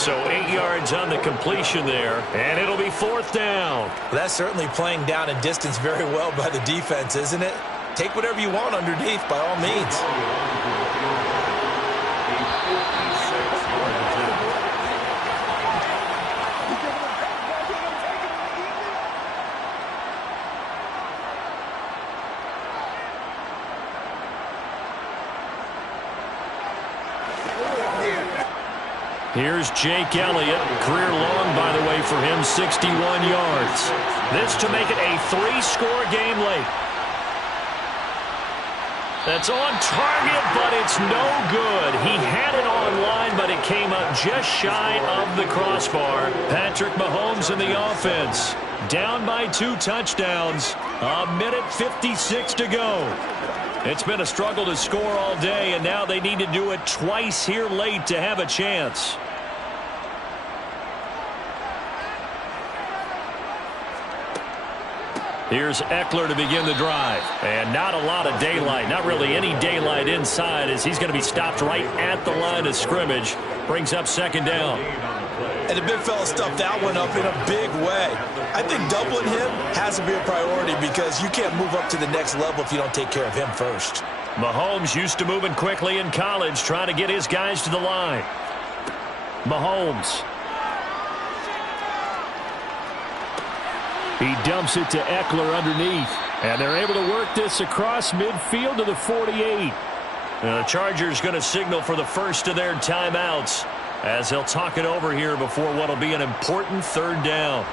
So 8 yards on the completion there, and it'll be 4th down. Well, that's certainly playing down and distance very well by the defense, isn't it? Take whatever you want underneath, by all means. Here's Jake Elliott. Career long, by the way, for him, 61 yards. This to make it a 3-score game late. That's on target, but it's no good. He had it on line, but it came up just shy of the crossbar. Patrick Mahomes in the offense. Down by 2 touchdowns. 1:56 to go. It's been a struggle to score all day, and now they need to do it twice here late to have a chance. Here's Eckler to begin the drive. And not a lot of daylight, not really any daylight inside, as he's going to be stopped right at the line of scrimmage. Brings up 2nd down. And the big fella stuffed that one up in a big way. I think doubling him has to be a priority because you can't move up to the next level if you don't take care of him first. Mahomes used to moving quickly in college, trying to get his guys to the line. Mahomes. He dumps it to Eckler underneath. And they're able to work this across midfield to the 48. The Chargers going to signal for the first of their timeouts as they'll talk it over here before what will be an important 3rd down.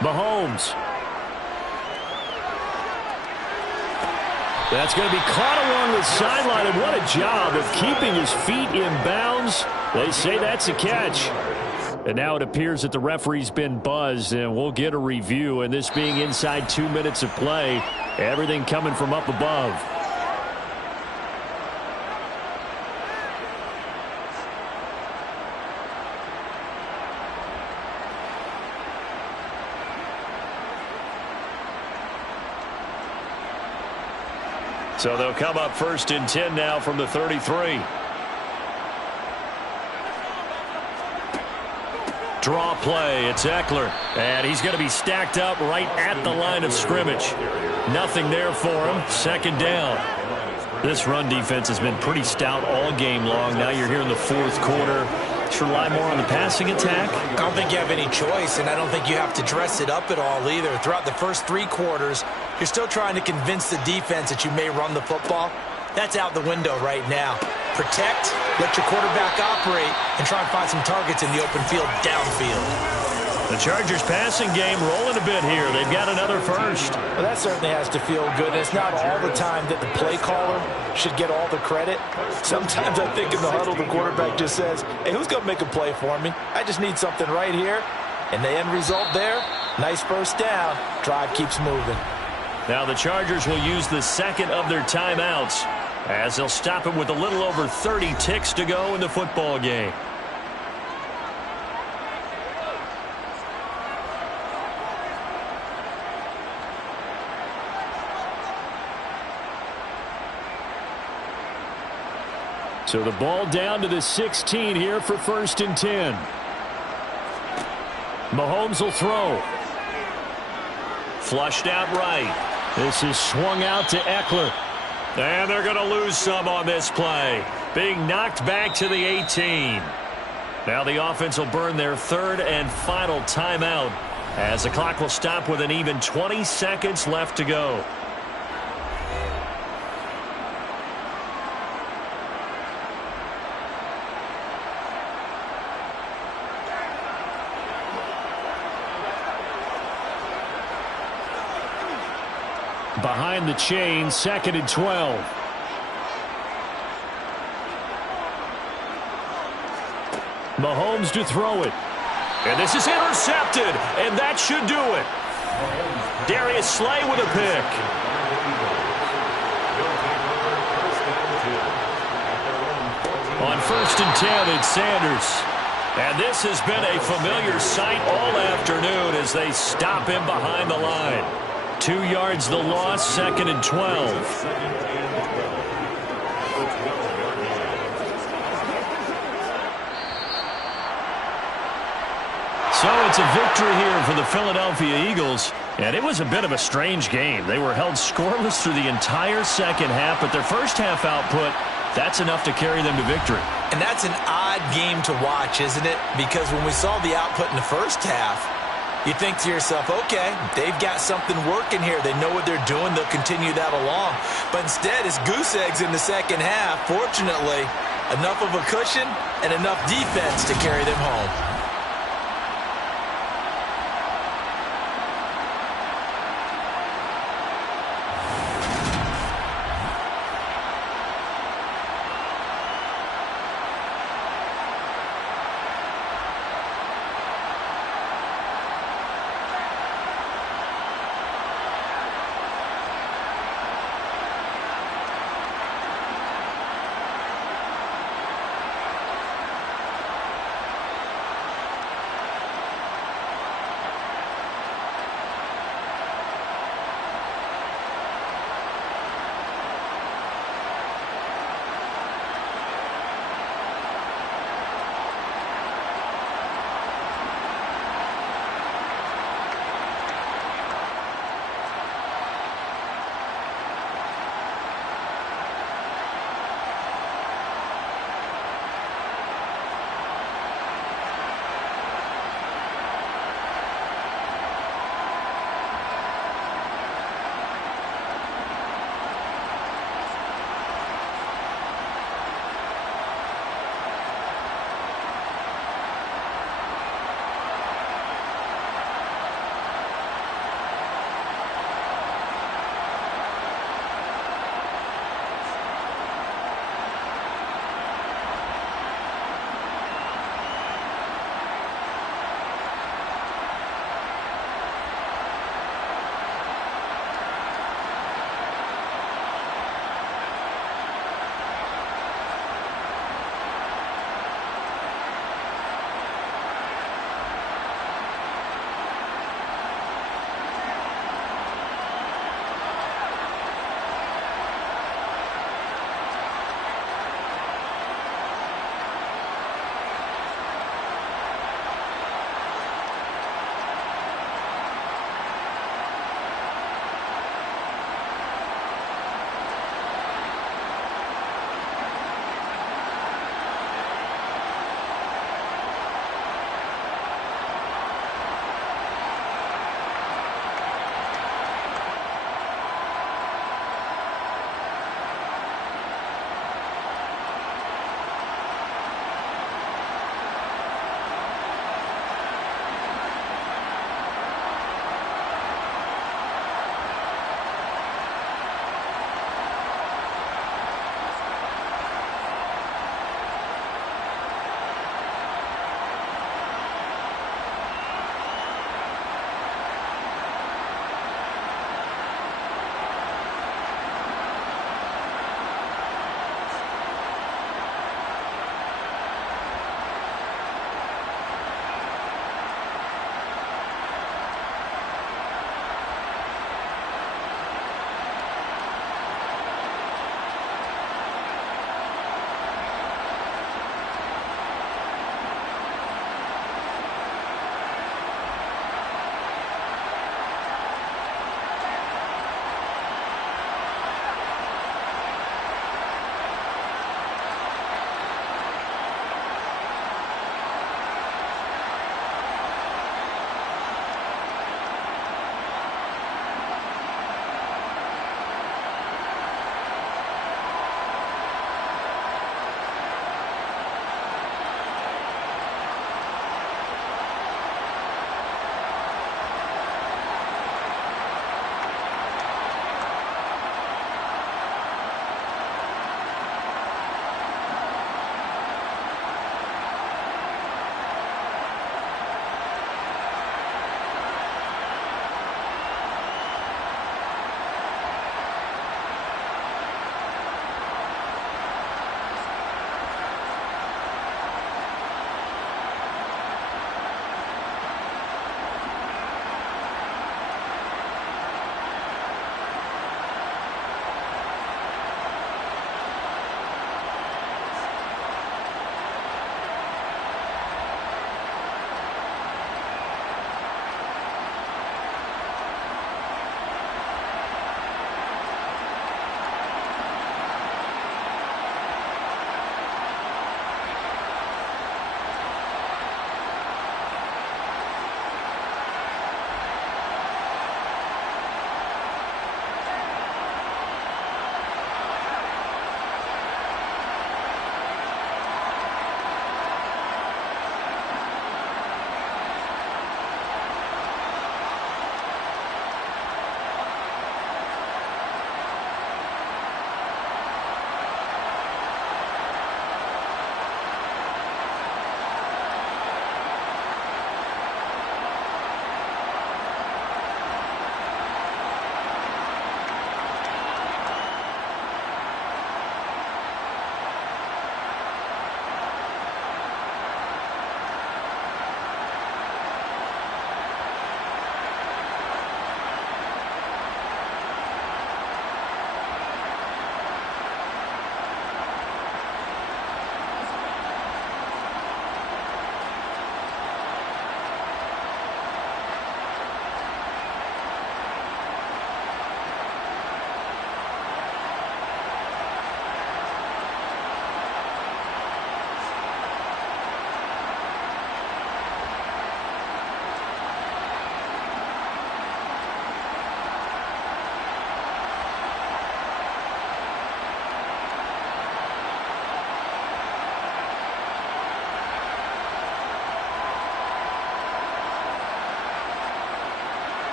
Mahomes. That's going to be caught along the sideline, and what a job of keeping his feet in bounds They say that's a catch. And now it appears that the referee's been buzzed, and we'll get a review. And this being inside 2 minutes of play, everything coming from up above. So they'll come up 1st and 10 now from the 33. Draw play. It's Eckler. And he's going to be stacked up right at the line of scrimmage. Nothing there for him. 2nd down. This run defense has been pretty stout all game long. Now you're here in the 4th quarter. Should rely more on the passing attack? I don't think you have any choice, and I don't think you have to dress it up at all either. Throughout the first 3 quarters, you're still trying to convince the defense that you may run the football. That's out the window right now. Protect, let your quarterback operate, and try and find some targets in the open field downfield. The Chargers passing game rolling a bit here. They've got another first. Well, that certainly has to feel good. It's not all the time that the play caller should get all the credit. Sometimes I think in the huddle, the quarterback just says, hey, who's going to make a play for me? I just need something right here. And the end result there, nice first down. Drive keeps moving. Now the Chargers will use the 2nd of their timeouts as they'll stop it with a little over 30 ticks to go in the football game. So the ball down to the 16 here for 1st and 10. Mahomes will throw. Flushed out right. This is swung out to Eckler. And they're going to lose some on this play. Being knocked back to the 18. Now the offense will burn their 3rd and final timeout as the clock will stop with an even 20 seconds left to go. Behind the chain, 2nd and 12. Mahomes to throw it. And this is intercepted, and that should do it. Darius Slay with a pick. On 1st and 10, it's Sanders. And this has been a familiar sight all afternoon as they stop him behind the line. 2 yards the loss, 2nd and 12. So it's a victory here for the Philadelphia Eagles. And it was a bit of a strange game. They were held scoreless through the entire 2nd half, but their first half output, that's enough to carry them to victory. And that's an odd game to watch, isn't it? Because when we saw the output in the first half, you think to yourself, okay, they've got something working here. They know what they're doing. They'll continue that along. But instead, it's goose eggs in the 2nd half. Fortunately, enough of a cushion and enough defense to carry them home.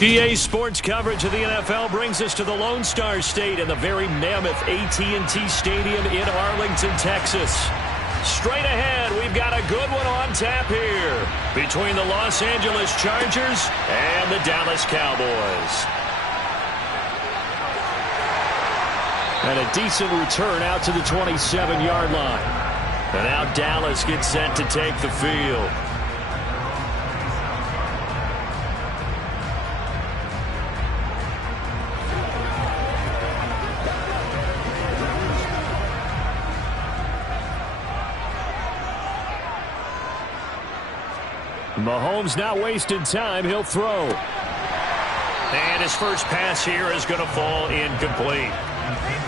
EA Sports coverage of the NFL brings us to the Lone Star State and the very mammoth AT&T Stadium in Arlington, Texas. Straight ahead, we've got a good one on tap here between the Los Angeles Chargers and the Dallas Cowboys. And a decent return out to the 27-yard line. And now Dallas gets set to take the field. Mahomes not wasting time. He'll throw. And his first pass here is going to fall incomplete.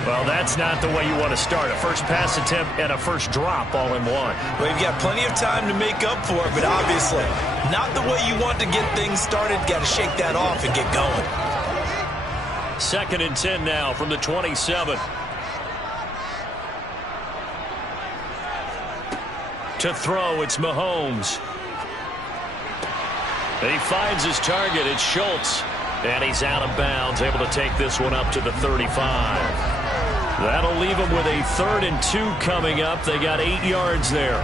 Well, that's not the way you want to start. A first pass attempt and a first drop all in one. Well, you've got plenty of time to make up for it, but obviously not the way you want to get things started. Got to shake that off and get going. 2nd and 10 now from the 27. To throw, it's Mahomes. He finds his target. It's Schultz. And he's out of bounds, able to take this one up to the 35. That'll leave him with a 3rd and 2 coming up. They got 8 yards there.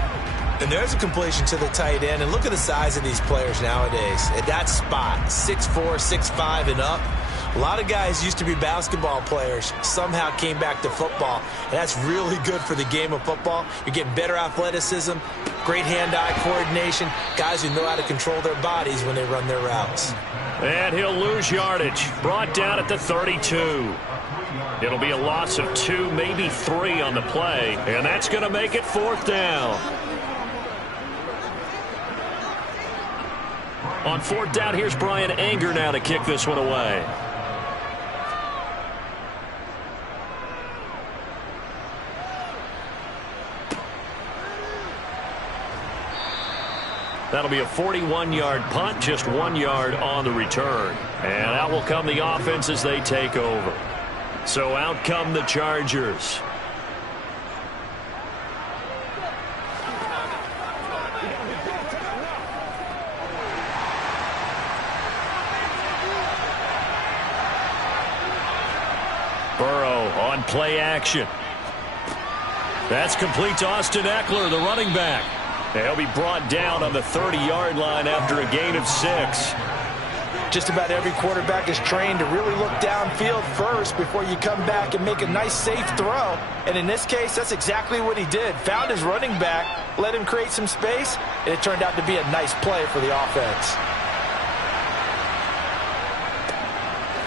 And there's a completion to the tight end. And look at the size of these players nowadays. At that spot, 6'4", 6'5", and up. A lot of guys used to be basketball players, somehow came back to football. And that's really good for the game of football. You're getting better athleticism, great hand-eye coordination, guys who know how to control their bodies when they run their routes. And he'll lose yardage. Brought down at the 32. It'll be a loss of 2, maybe 3 on the play. And that's going to make it 4th down. On 4th down, here's Brian Anger now to kick this one away. That'll be a 41-yard punt, just 1 yard on the return. And out will come the offense as they take over. So out come the Chargers. Burrow on play action. That's complete to Austin Eckler, the running back. He'll be brought down on the 30-yard line after a gain of 6. Just about every quarterback is trained to really look downfield first before you come back and make a nice, safe throw. And in this case, that's exactly what he did. Found his running back, let him create some space, and it turned out to be a nice play for the offense.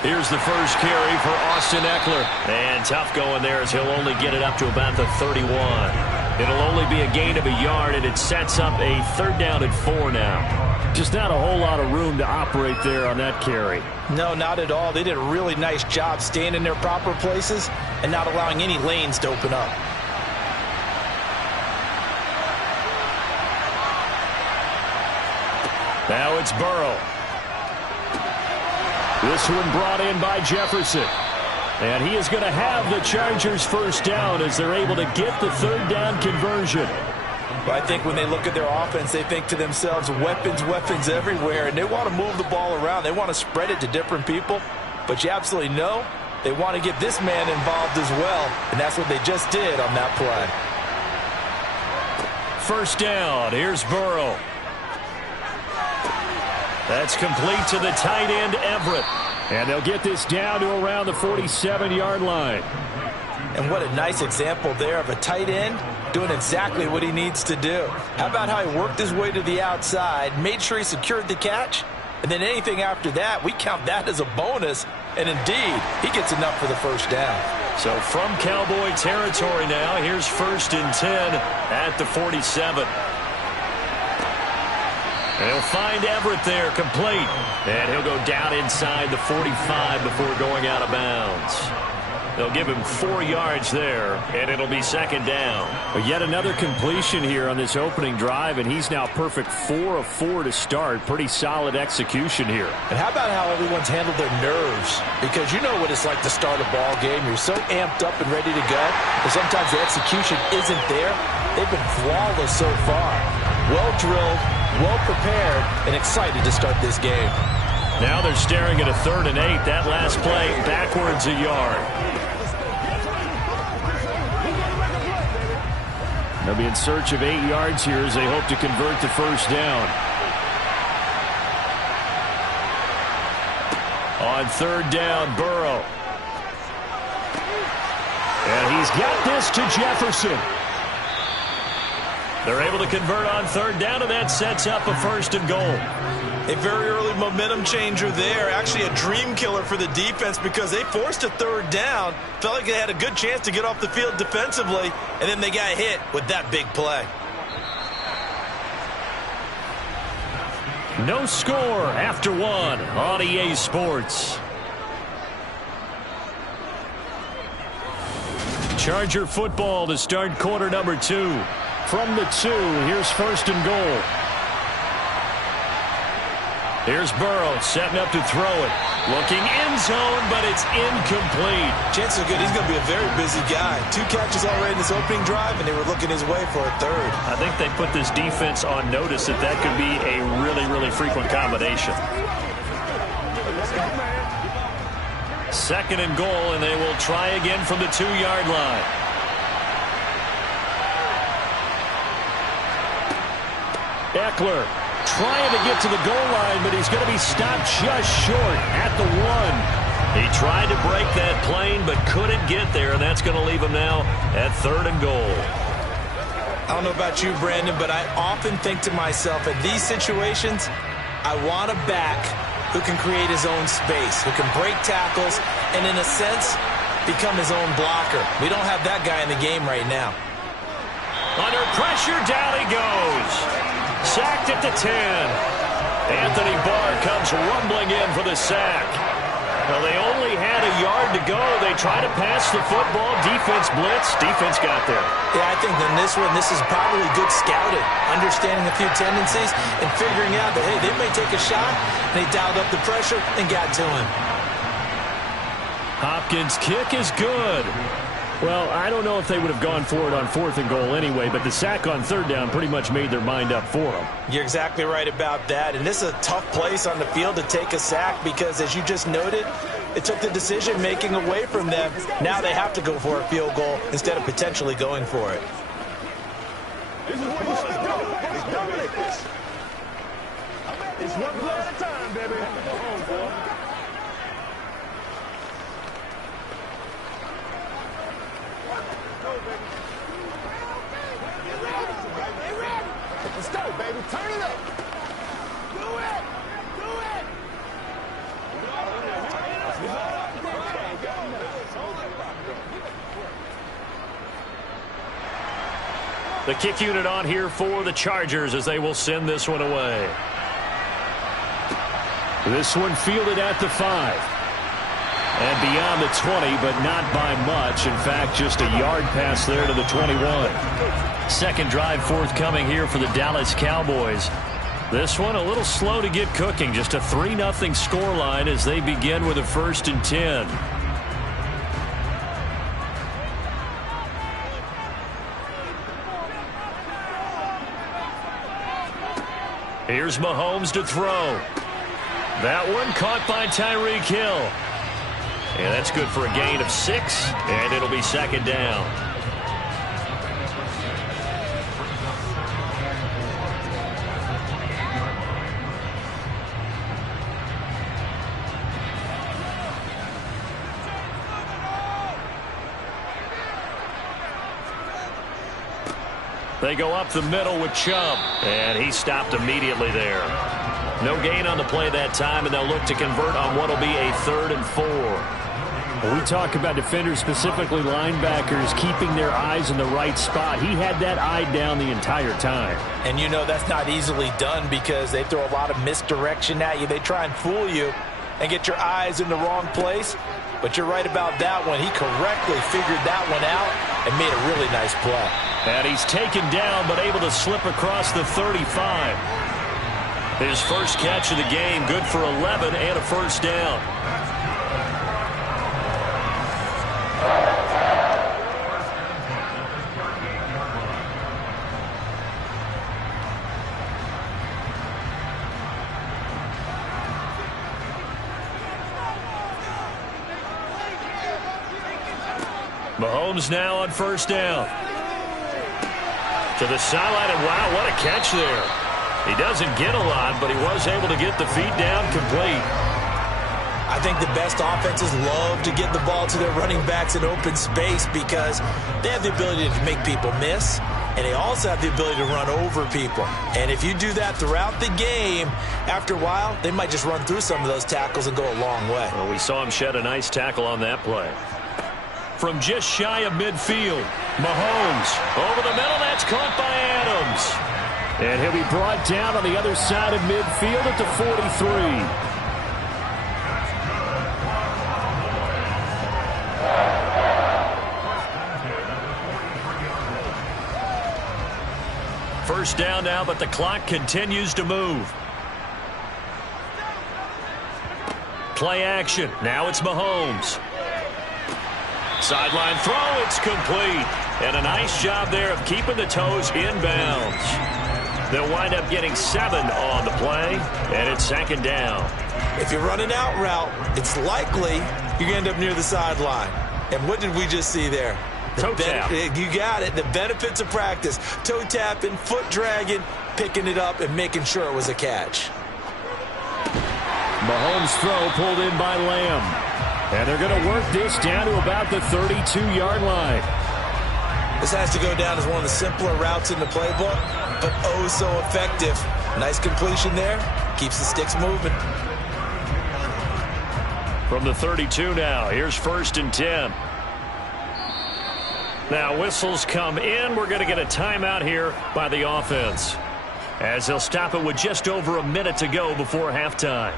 Here's the first carry for Austin Eckler. And tough going there as he'll only get it up to about the 31. It'll only be a gain of a yard, and it sets up a 3rd down and 4 now. Just not a whole lot of room to operate there on that carry. No, not at all. They did a really nice job staying in their proper places and not allowing any lanes to open up. Now it's Burrow. This one brought in by Jefferson. And he is going to have the Chargers first down as they're able to get the 3rd down conversion. Well, I think when they look at their offense, they think to themselves, weapons, weapons everywhere, and they want to move the ball around. They want to spread it to different people. But you absolutely know they want to get this man involved as well, and that's what they just did on that play. First down. Here's Burrow. That's complete to the tight end, Everett. And they'll get this down to around the 47-yard line. And what a nice example there of a tight end doing exactly what he needs to do. How about how he worked his way to the outside, made sure he secured the catch, and then anything after that, we count that as a bonus. And indeed, he gets enough for the first down. So from Cowboy territory now, here's 1st and 10 at the 47. He'll find Everett there, complete. And he'll go down inside the 45 before going out of bounds. They'll give him 4 yards there, and it'll be 2nd down. But yet another completion here on this opening drive, and he's now perfect 4 of 4 to start. Pretty solid execution here. And how about how everyone's handled their nerves? Because you know what it's like to start a ball game. You're so amped up and ready to go, but sometimes the execution isn't there. They've been flawless so far. Well drilled, well prepared, and excited to start this game. Now they're staring at a 3rd and 8. That last play backwards a yard. They'll be in search of 8 yards here as they hope to convert the first down. On 3rd down, Burrow. And he's got this to Jefferson. They're able to convert on 3rd down, and that sets up a 1st and goal. A very early momentum changer there. Actually a dream killer for the defense because they forced a 3rd down. Felt like they had a good chance to get off the field defensively, and then they got hit with that big play. No score after 1 on EA Sports. Charger football to start quarter number 2. From the 2, here's 1st and goal. Here's Burrow setting up to throw it. Looking end zone, but it's incomplete. Chances are good. He's going to be a very busy guy. 2 catches already in this opening drive, and they were looking his way for a 3rd. I think they put this defense on notice that that could be a really, really frequent combination. 2nd and goal, and they will try again from the 2-yard line. Eckler trying to get to the goal line, but he's going to be stopped just short at the 1. He tried to break that plane, but couldn't get there, and that's going to leave him now at 3rd and goal. I don't know about you, Brandon, but I often think to myself, at these situations, I want a back who can create his own space, who can break tackles, and in a sense, become his own blocker. We don't have that guy in the game right now. Under pressure, down he goes. Sacked at the 10. Anthony Barr comes rumbling in for the sack. Well, they only had a yard to go. They try to pass the football. Defense blitz. Defense got there. Yeah, I think in this one, this is probably good scouting, understanding a few tendencies, and figuring out that, hey, they may take a shot. They dialed up the pressure and got to him. Hopkins' kick is good. Well, I don't know if they would have gone for it on 4th and goal anyway, but the sack on 3rd down pretty much made their mind up for them. You're exactly right about that. And this is a tough place on the field to take a sack because, as you just noted, it took the decision-making away from them. Now they have to go for a field goal instead of potentially going for it. It's one play at a time, baby. Let's go, baby. Turn it up. Do it. Do it. The kick unit on here for the Chargers as they will send this one away. This one fielded at the 5. And beyond the 20, but not by much. In fact, just a yard pass there to the 21. Second drive forthcoming here for the Dallas Cowboys. This one a little slow to get cooking. Just a 3-0 scoreline as they begin with a 1st and 10. Here's Mahomes to throw. That one caught by Tyreek Hill. And that's good for a gain of 6, and it'll be 2nd down. They go up the middle with Chubb, and he stopped immediately there. No gain on the play that time, and they'll look to convert on what will be a 3rd and 4. We talk about defenders, specifically linebackers, keeping their eyes in the right spot. He had that eye down the entire time. And you know that's not easily done because they throw a lot of misdirection at you. They try and fool you and get your eyes in the wrong place. But you're right about that one. He correctly figured that one out and made a really nice play. And he's taken down but able to slip across the 35. His first catch of the game, good for 11 and a 1st down. Mahomes now on first down. To the sideline, and wow, what a catch there. He doesn't get a lot, but he was able to get the feet down complete. I think the best offenses love to get the ball to their running backs in open space because they have the ability to make people miss, and they also have the ability to run over people. And if you do that throughout the game, after a while, they might just run through some of those tackles and go a long way. Well, we saw him shed a nice tackle on that play. From just shy of midfield, Mahomes over the middle. That's caught by Adams. And he'll be brought down on the other side of midfield at the 43. First down now, but the clock continues to move. Play action. Now it's Mahomes. Sideline throw. It's complete. And a nice job there of keeping the toes in bounds. They'll wind up getting 7 on the play, and it's second down. If you're running out route, it's likely you're going to end up near the sideline. And what did we just see there? Toe tap. You got it. The benefits of practice. Toe tapping, foot dragging, picking it up, and making sure it was a catch. Mahomes' throw pulled in by Lamb. And they're going to work this down to about the 32-yard line. This has to go down as one of the simpler routes in the playbook, but oh so effective. Nice completion there. Keeps the sticks moving. From the 32 now, here's 1st and 10. Now whistles come in. We're going to get a timeout here by the offense, as they'll stop it with just over a minute to go before halftime.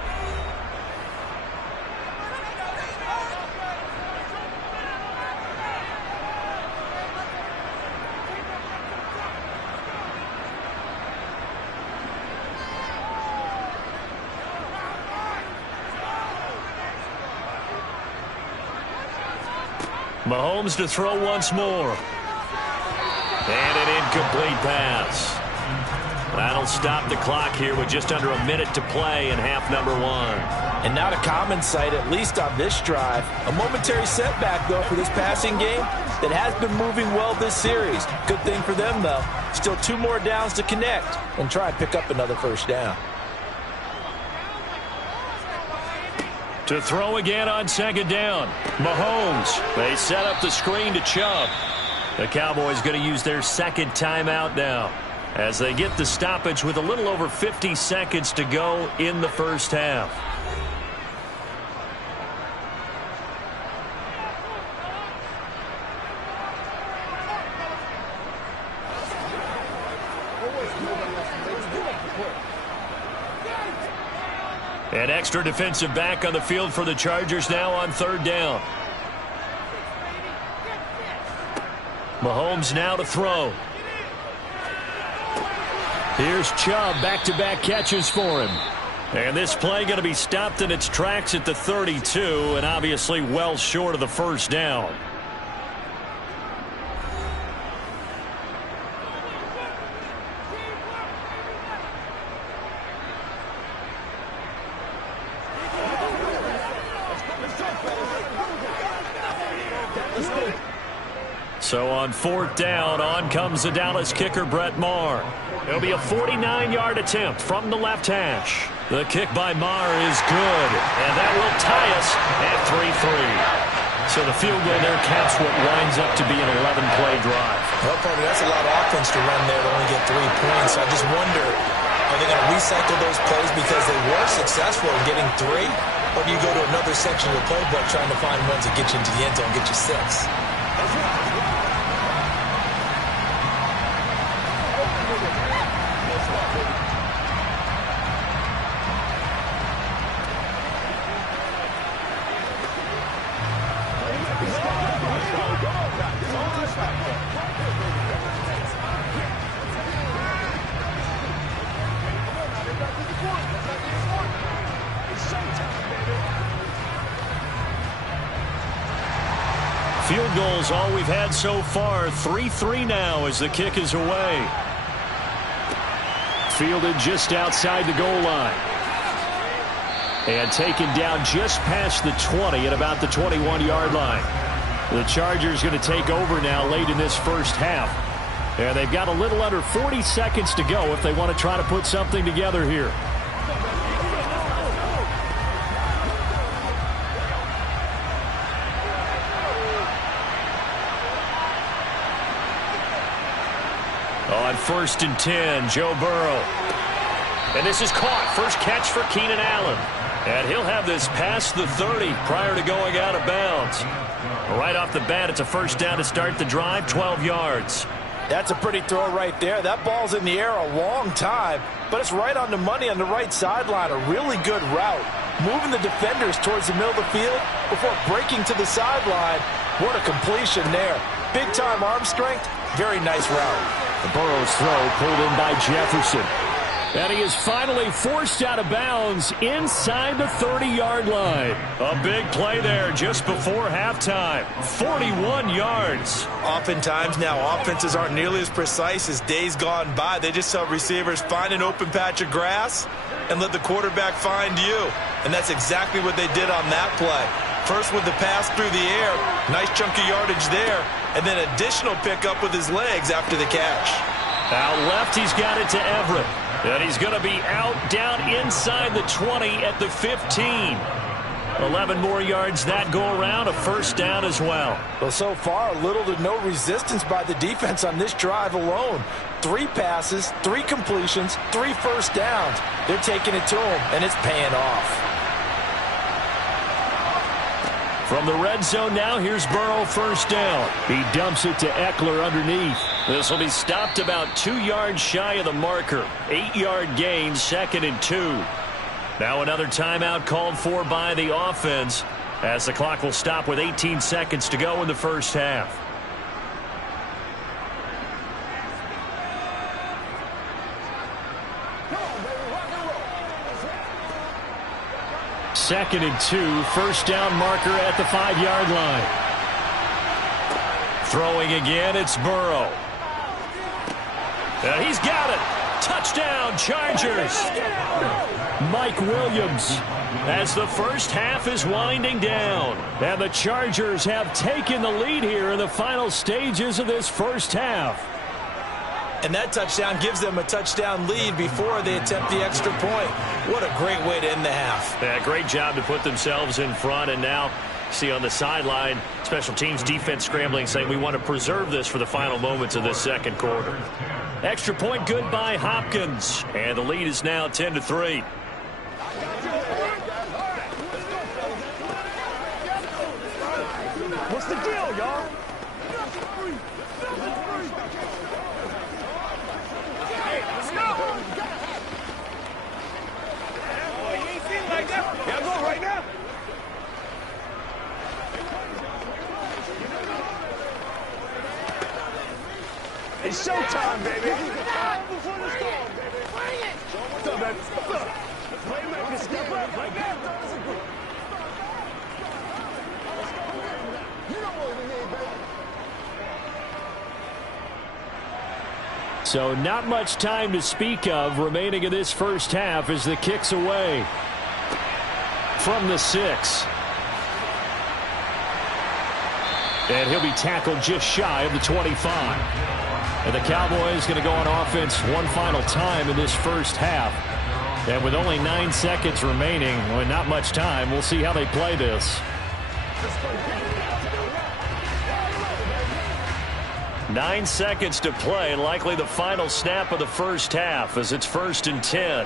Mahomes to throw once more. And an incomplete pass. That'll stop the clock here with just under a minute to play in half number 1. And not a common sight, at least on this drive. A momentary setback, though, for this passing game that has been moving well this series. Good thing for them, though. Still 2 more downs to connect and try and pick up another first down. To throw again on second down. Mahomes. They set up the screen to Chubb. The Cowboys going to use their second timeout now as they get the stoppage with a little over 50 seconds to go in the first half. An extra defensive back on the field for the Chargers now on 3rd down. Mahomes now to throw. Here's Chubb, back-to-back catches for him. And this play going to be stopped in its tracks at the 32, and obviously well short of the first down. So on 4th down, on comes the Dallas kicker, Brett Maher. It'll be a 49-yard attempt from the left hash. The kick by Maher is good, and that will tie us at 3-3. So the field goal there caps what winds up to be an 11-play drive. Well, Cody, that's a lot of offense to run there to only get 3 points. I just wonder, are they going to recycle those plays because they were successful in getting 3? Or do you go to another section of the playbook trying to find ones that get you into the end zone and get you 6? Field goals all we've had so far. 3-3 now as the kick is away. Fielded just outside the goal line. And taken down just past the 20 at about the 21-yard line. The Chargers going to take over now late in this first half. And they've got a little under 40 seconds to go if they want to try to put something together here. On 1st and 10, Joe Burrow. And this is caught. First catch for Keenan Allen. And he'll have this past the 30 prior to going out of bounds. Right off the bat, it's a first down to start the drive, 12 yards. That's a pretty throw right there. That ball's in the air a long time, but it's right on the money on the right sideline. A really good route. Moving the defenders towards the middle of the field before breaking to the sideline. What a completion there. Big-time arm strength. Very nice route. The Burrow's throw pulled in by Jefferson. And he is finally forced out of bounds inside the 30-yard line. A big play there just before halftime. 41 yards. Oftentimes now, offenses aren't nearly as precise as days gone by. They just help receivers find an open patch of grass and let the quarterback find you. And that's exactly what they did on that play. First with the pass through the air. Nice chunk of yardage there. And then additional pickup with his legs after the catch. Out left, he's got it to Everett. And he's going to be out down inside the 20 at the 15. 11 more yards that go around, a first down as well. Well, so far, little to no resistance by the defense on this drive alone. 3 passes, 3 completions, 3 first downs. They're taking it to him, and it's paying off. From the red zone now, here's Burrow, first down. He dumps it to Eckler underneath. This will be stopped about 2 yards shy of the marker. 8-yard gain, 2nd and 2. Now another timeout called for by the offense as the clock will stop with 18 seconds to go in the first half. Second and 2, first down marker at the 5-yard line. Throwing again, it's Burrow. And he's got it. Touchdown, Chargers. Mike Williams as the first half is winding down. And the Chargers have taken the lead here in the final stages of this first half. And that touchdown gives them a touchdown lead before they attempt the extra point. What a great way to end the half. Yeah, great job to put themselves in front. And now, see on the sideline, special teams defense scrambling, saying we want to preserve this for the final moments of this second quarter. Extra point good by Hopkins. And the lead is now 10-3. What's the deal, y'all? Yeah, go right now. It's showtime, baby. Before the storm, baby. Bring it. What's up, baby? What's up? Playmaker, step up. Right there. You know what we need, baby. So not much time to speak of remaining in this first half as the kick's away from the 6. And he'll be tackled just shy of the 25. And the Cowboys going to go on offense one final time in this first half. And with only 9 seconds remaining, well, not much time, we'll see how they play this. 9 seconds to play, likely the final snap of the first half as it's 1st and 10.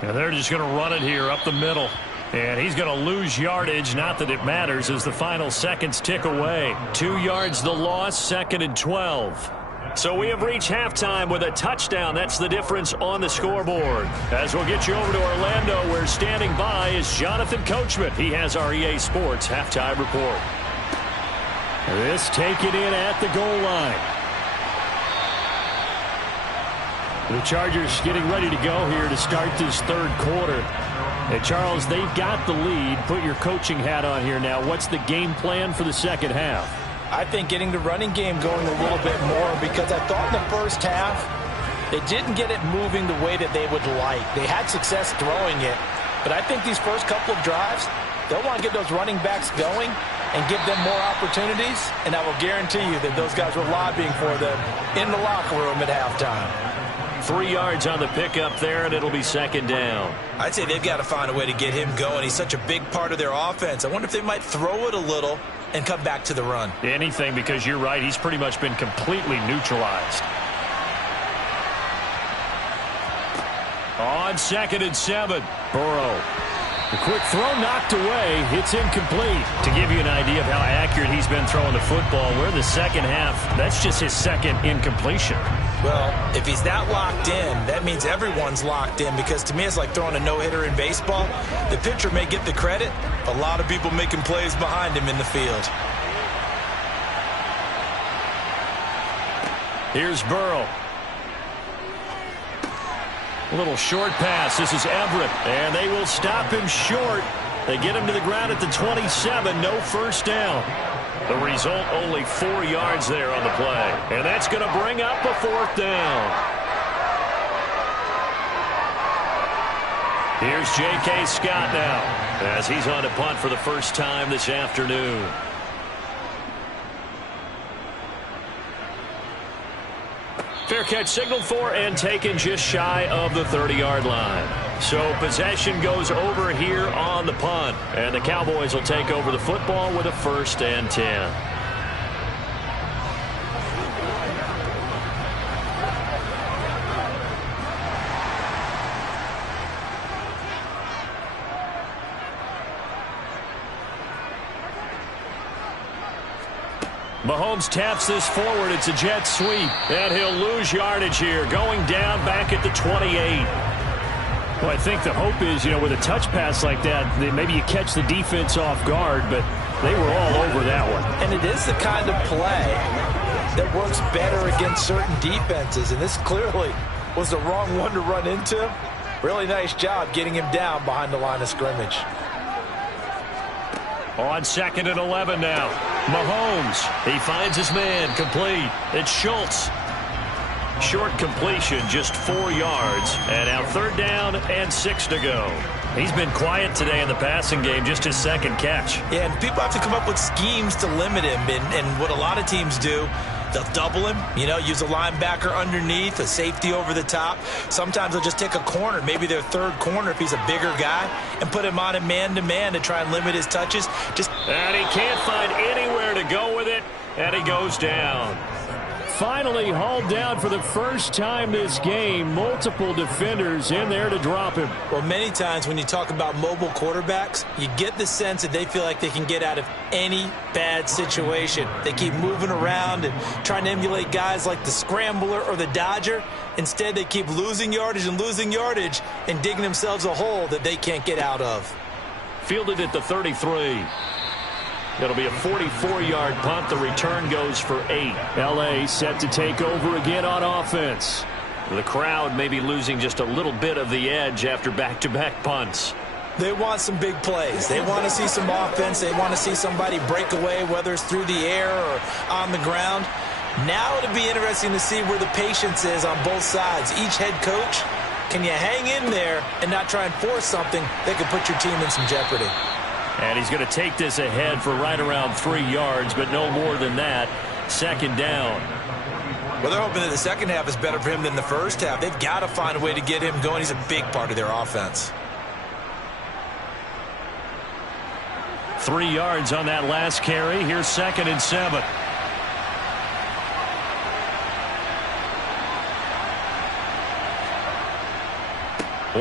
And they're just going to run it here up the middle. And he's going to lose yardage, not that it matters, as the final seconds tick away. 2 yards the loss, 2nd and 12. So we have reached halftime with a touchdown. That's the difference on the scoreboard. As we'll get you over to Orlando, where standing by is Jonathan Coachman. He has our EA Sports halftime report. This taken in at the goal line. The Chargers getting ready to go here to start this third quarter. And Charles, they've got the lead. Put your coaching hat on here now. What's the game plan for the second half? I think getting the running game going a little bit more, because I thought in the first half they didn't get it moving the way that they would like. They had success throwing it, But I think these first couple of drives, they'll want to get those running backs going and give them more opportunities, and I will guarantee you that those guys were lobbying for them in the locker room at halftime. 3 yards on the pickup there, and it'll be second down. I'd say they've got to find a way to get him going. He's such a big part of their offense. I wonder if they might throw it a little and come back to the run. Anything, because you're right. He's pretty much been completely neutralized. On 2nd and 7, Burrow. The quick throw knocked away. It's incomplete. To give you an idea of how accurate he's been throwing the football, we're in the second half. That's just his second incompletion. Well, if he's that locked in, that means everyone's locked in, because to me it's like throwing a no-hitter in baseball. The pitcher may get the credit, a lot of people making plays behind him in the field. Here's Burrow. A little short pass. This is Everett, and they will stop him short. They get him to the ground at the 27. No first down. The result, only 4 yards there on the play. And that's going to bring up a 4th down. Here's J.K. Scott now, as he's on to punt for the first time this afternoon. Fair catch signaled for and taken just shy of the 30-yard line. So possession goes over here on the punt. And the Cowboys will take over the football with a 1st and 10. Mahomes taps this forward. It's a jet sweep. And he'll lose yardage here. Going down back at the 28. Well, I think the hope is, with a touch pass like that, maybe you catch the defense off guard, but they were all over that one. And it is the kind of play that works better against certain defenses. And this clearly was the wrong one to run into. Really nice job getting him down behind the line of scrimmage. On 2nd and 11 now. Mahomes, he finds his man, complete. It's Schultz. Short completion, just 4 yards. And now 3rd down and 6 to go. He's been quiet today in the passing game, just his 2nd catch. Yeah, and people have to come up with schemes to limit him. And what a lot of teams do, they'll double him, use a linebacker underneath, a safety over the top. Sometimes they'll just take a corner, maybe their 3rd corner if he's a bigger guy, and put him on a man-to-man to try and limit his touches. And he can't find anywhere to go with it, and he goes down. Finally hauled down for the first time this game. Multiple defenders in there to drop him. Well, many times when you talk about mobile quarterbacks, you get the sense that they feel like they can get out of any bad situation. They keep moving around and trying to emulate guys like the Scrambler or the Dodger. Instead, they keep losing yardage and digging themselves a hole that they can't get out of. Fielded at the 33. It'll be a 44-yard punt. The return goes for 8. L.A. set to take over again on offense. The crowd may be losing just a little bit of the edge after back-to-back punts. They want some big plays. They want to see some offense. They want to see somebody break away, whether it's through the air or on the ground. Now it'll be interesting to see where the patience is on both sides. Each head coach, can you hang in there and not try and force something that could put your team in some jeopardy? And he's going to take this ahead for right around 3 yards, but no more than that. 2nd down. Well, they're hoping that the second half is better for him than the first half. They've got to find a way to get him going. He's a big part of their offense. 3 yards on that last carry. Here's 2nd and 7.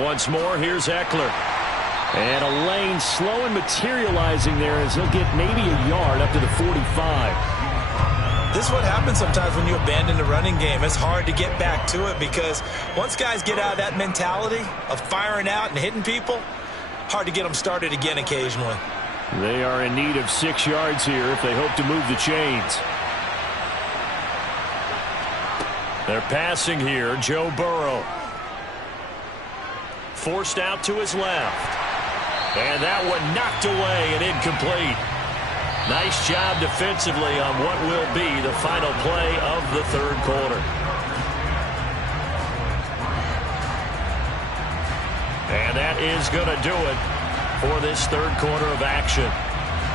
Once more, here's Eckler. And a lane slow and materializing there as he'll get maybe a yard up to the 45. This is what happens sometimes when you abandon the running game. It's hard to get back to it because once guys get out of that mentality of firing out and hitting people, hard to get them started again occasionally. They are in need of 6 yards here if they hope to move the chains. They're passing here. Joe Burrow. Forced out to his left. And that one knocked away and incomplete. Nice job defensively on what will be the final play of the 3rd quarter. And that is going to do it for this third quarter of action.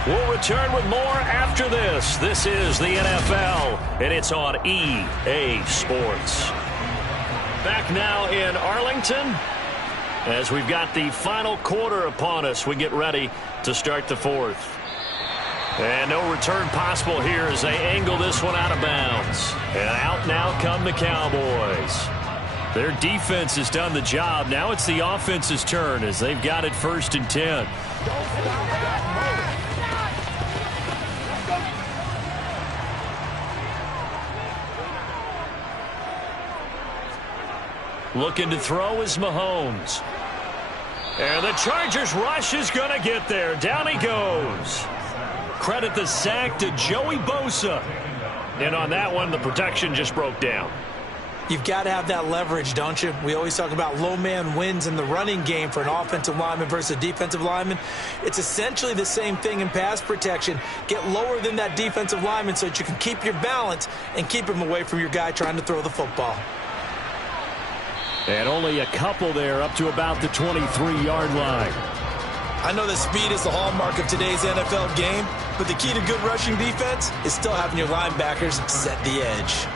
We'll return with more after this. This is the NFL, and it's on EA Sports. Back now in Arlington, as we've got the final quarter upon us, we get ready to start the fourth. And no return possible here as they angle this one out of bounds. And out now come the Cowboys. Their defense has done the job. Now it's the offense's turn as they've got it 1st and 10. Looking to throw is Mahomes. And the Chargers rush is going to get there. Down he goes. Credit the sack to Joey Bosa. And on that one, the protection just broke down. You've got to have that leverage, don't you? We always talk about low man wins in the running game for an offensive lineman versus a defensive lineman. It's essentially the same thing in pass protection. Get lower than that defensive lineman so that you can keep your balance and keep him away from your guy trying to throw the football. And only a couple there up to about the 23-yard line. I know that speed is the hallmark of today's NFL game, but the key to good rushing defense is still having your linebackers set the edge.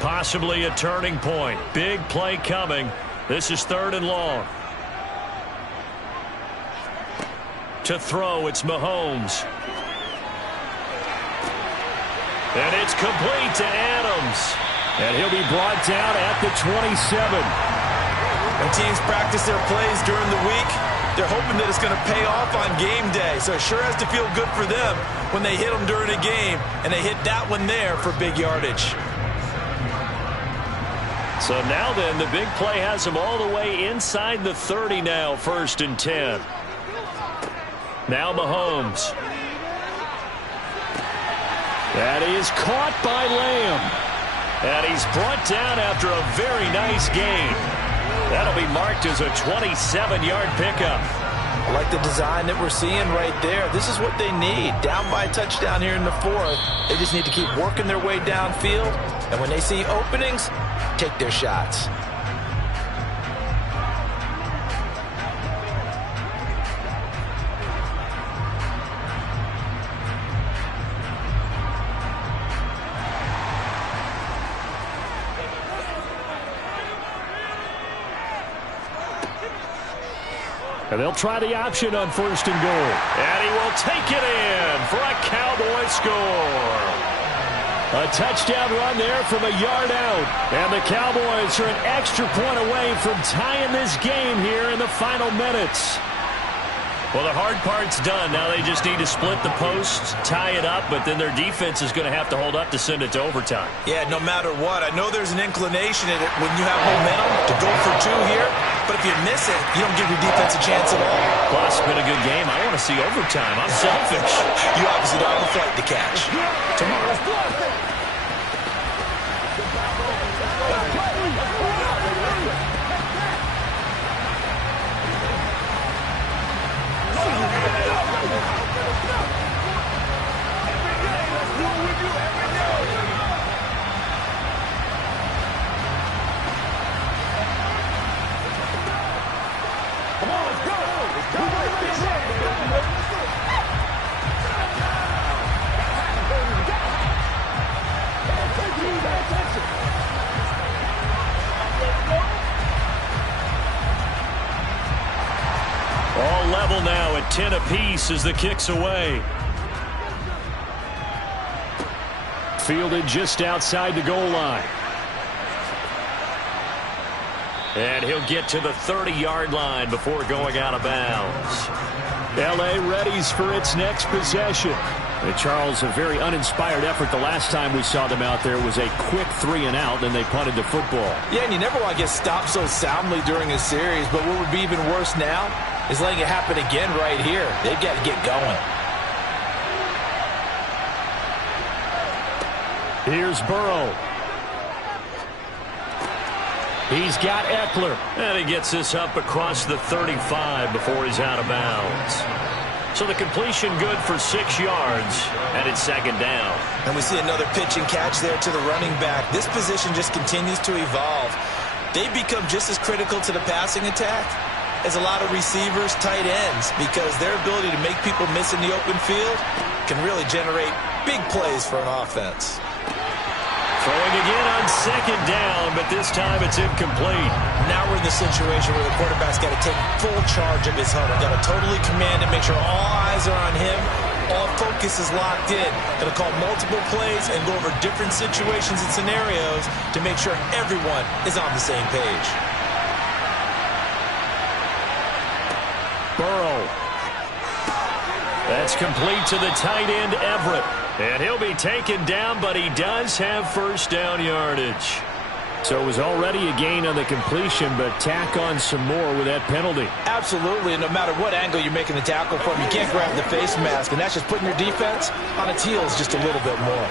Possibly a turning point. Big play coming. This is 3rd and long. To throw, it's Mahomes. And it's complete to Adams. And he'll be brought down at the 27. When teams practice their plays during the week, they're hoping that it's going to pay off on game day. So it sure has to feel good for them when they hit them during a game, and they hit that one there for big yardage. So now then, the big play has him all the way inside the 30 now, 1st and 10. Now Mahomes. And he is caught by Lamb. And he's brought down after a very nice gain. That'll be marked as a 27-yard pickup. I like the design that we're seeing right there. This is what they need. Down by a touchdown here in the 4th. They just need to keep working their way downfield. And when they see openings, take their shots. And they'll try the option on 1st and goal. And he will take it in for a Cowboy score. A touchdown run there from a yard out. And the Cowboys are an extra point away from tying this game here in the final minutes. Well, the hard part's done. Now they just need to split the posts, tie it up, but then their defense is going to have to hold up to send it to overtime. Yeah, no matter what. I know there's an inclination in it when you have momentum to go for 2 here, but if you miss it, you don't give your defense a chance at all. Plus, it's been a good game. I want to see overtime. I'm selfish. You obviously don't have a flight to catch. Tomorrow. All level now at 10 apiece as the kick's away. Fielded just outside the goal line. And he'll get to the 30-yard line before going out of bounds. L.A. readies for its next possession. And Charles, a very uninspired effort. The last time we saw them out there was a quick 3-and-out, and they punted the football. Yeah, and you never want to get stopped so soundly during a series, but what would be even worse now is letting it happen again right here. They've got to get going. Here's Burrow. He's got Eckler. And he gets this up across the 35 before he's out of bounds. So the completion good for 6 yards, and it's second down. And we see another pitch and catch there to the running back. This position just continues to evolve. They become just as critical to the passing attack as a lot of receivers, tight ends, because their ability to make people miss in the open field can really generate big plays for an offense. Throwing again on second down, but this time it's incomplete. Now we're in the situation where the quarterback's got to take full charge of his huddle. Got to totally command it, make sure all eyes are on him. All focus is locked in. Going to call multiple plays and go over different situations and scenarios to make sure everyone is on the same page. Burrow. That's complete to the tight end, Everett. And he'll be taken down, but he does have first down yardage. So it was already a gain on the completion, but tack on some more with that penalty. Absolutely, and no matter what angle you're making the tackle from, you can't grab the face mask, and that's just putting your defense on its heels just a little bit more.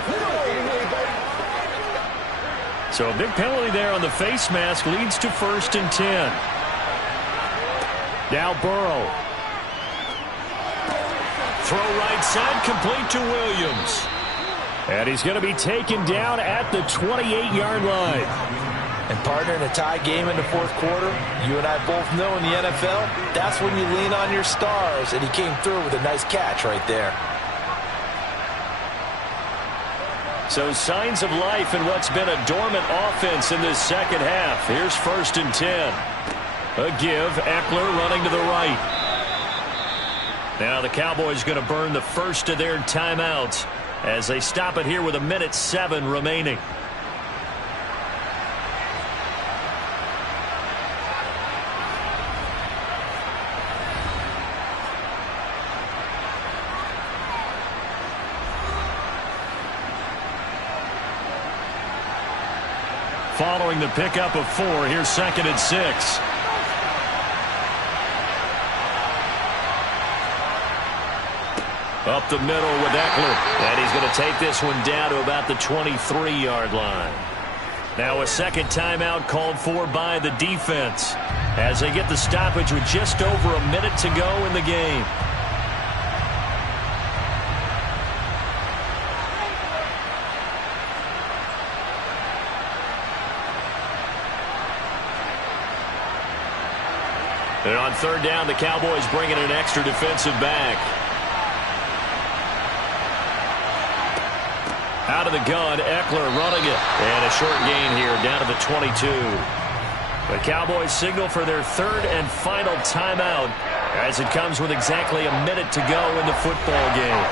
So a big penalty there on the face mask leads to 1st and 10. Now Burrow. Throw right side, complete to Williams. And he's going to be taken down at the 28-yard line. And partner, in a tie game in the fourth quarter, you and I both know in the NFL, that's when you lean on your stars, and he came through with a nice catch right there. So signs of life in what's been a dormant offense in this second half. Here's 1st and 10. A give, Eckler running to the right. Now the Cowboys going to burn the first of their timeouts as they stop it here with 1:07 remaining. Following the pickup of 4, here's 2nd and 6. Up the middle with Eckler. And he's going to take this one down to about the 23-yard line. Now a second timeout called for by the defense as they get the stoppage with just over a minute to go in the game. And on 3rd down, the Cowboys bring in an extra defensive back. Out of the gun, Eckler running it. And a short gain here down to the 22. The Cowboys signal for their 3rd and final timeout as it comes with exactly a minute to go in the football game.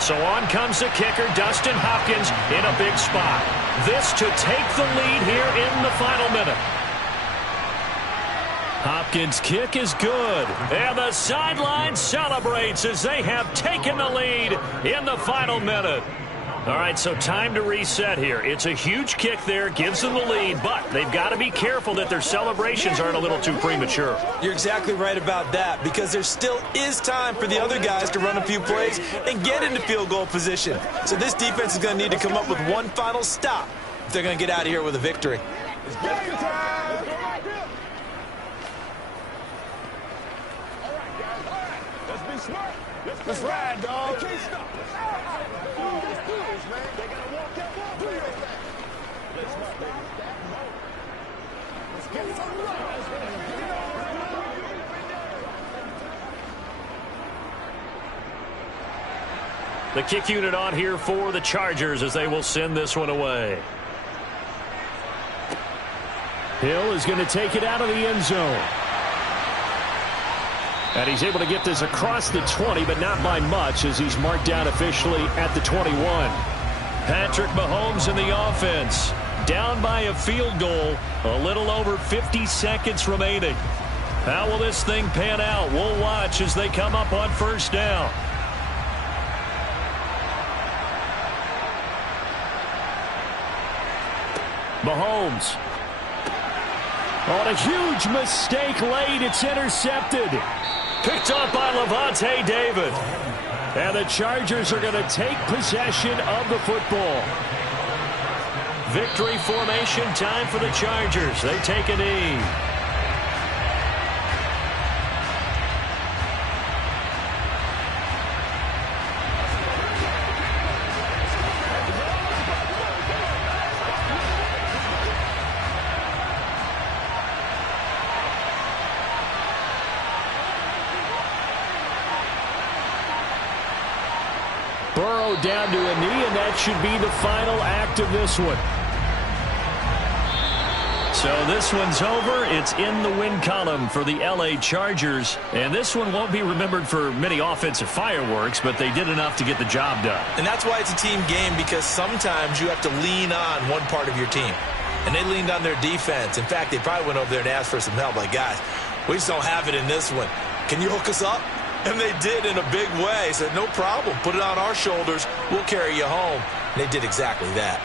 So on comes the kicker, Dustin Hopkins, in a big spot. This to take the lead here in the final minute. Hopkins' kick is good. And the sideline celebrates as they have taken the lead in the final minute. All right, so time to reset here. It's a huge kick there, gives them the lead, but they've got to be careful that their celebrations aren't a little too premature. You're exactly right about that, because there still is time for the other guys to run a few plays and get into field goal position. So this defense is going to need to come up with one final stop if they're going to get out of here with a victory. It's basket time. All right, guys. All right. Let's be smart. Let's ride, dog. They can't stop us. Let's do this, man. They got to walk that ball. Do your thing. Let's stop, baby. Let's get some love. The kick unit on here for the Chargers as they will send this one away. Hill is going to take it out of the end zone. And he's able to get this across the 20, but not by much as he's marked down officially at the 21. Patrick Mahomes in the offense. Down by a field goal. A little over 50 seconds remaining. How will this thing pan out? We'll watch as they come up on 1st down. Mahomes. On a huge mistake late. It's intercepted. Picked up by Levante David. And the Chargers are going to take possession of the football. Victory formation time for the Chargers. They take a knee. Burrow down to a knee, and that should be the final act of this one. So this one's over. It's in the win column for the L.A. Chargers. And this one won't be remembered for many offensive fireworks, but they did enough to get the job done. And that's why it's a team game, because sometimes you have to lean on one part of your team. And they leaned on their defense. In fact, they probably went over there and asked for some help. Like, guys, we just don't have it in this one. Can you hook us up? And they did in a big way. Said, no problem. Put it on our shoulders. We'll carry you home. And they did exactly that.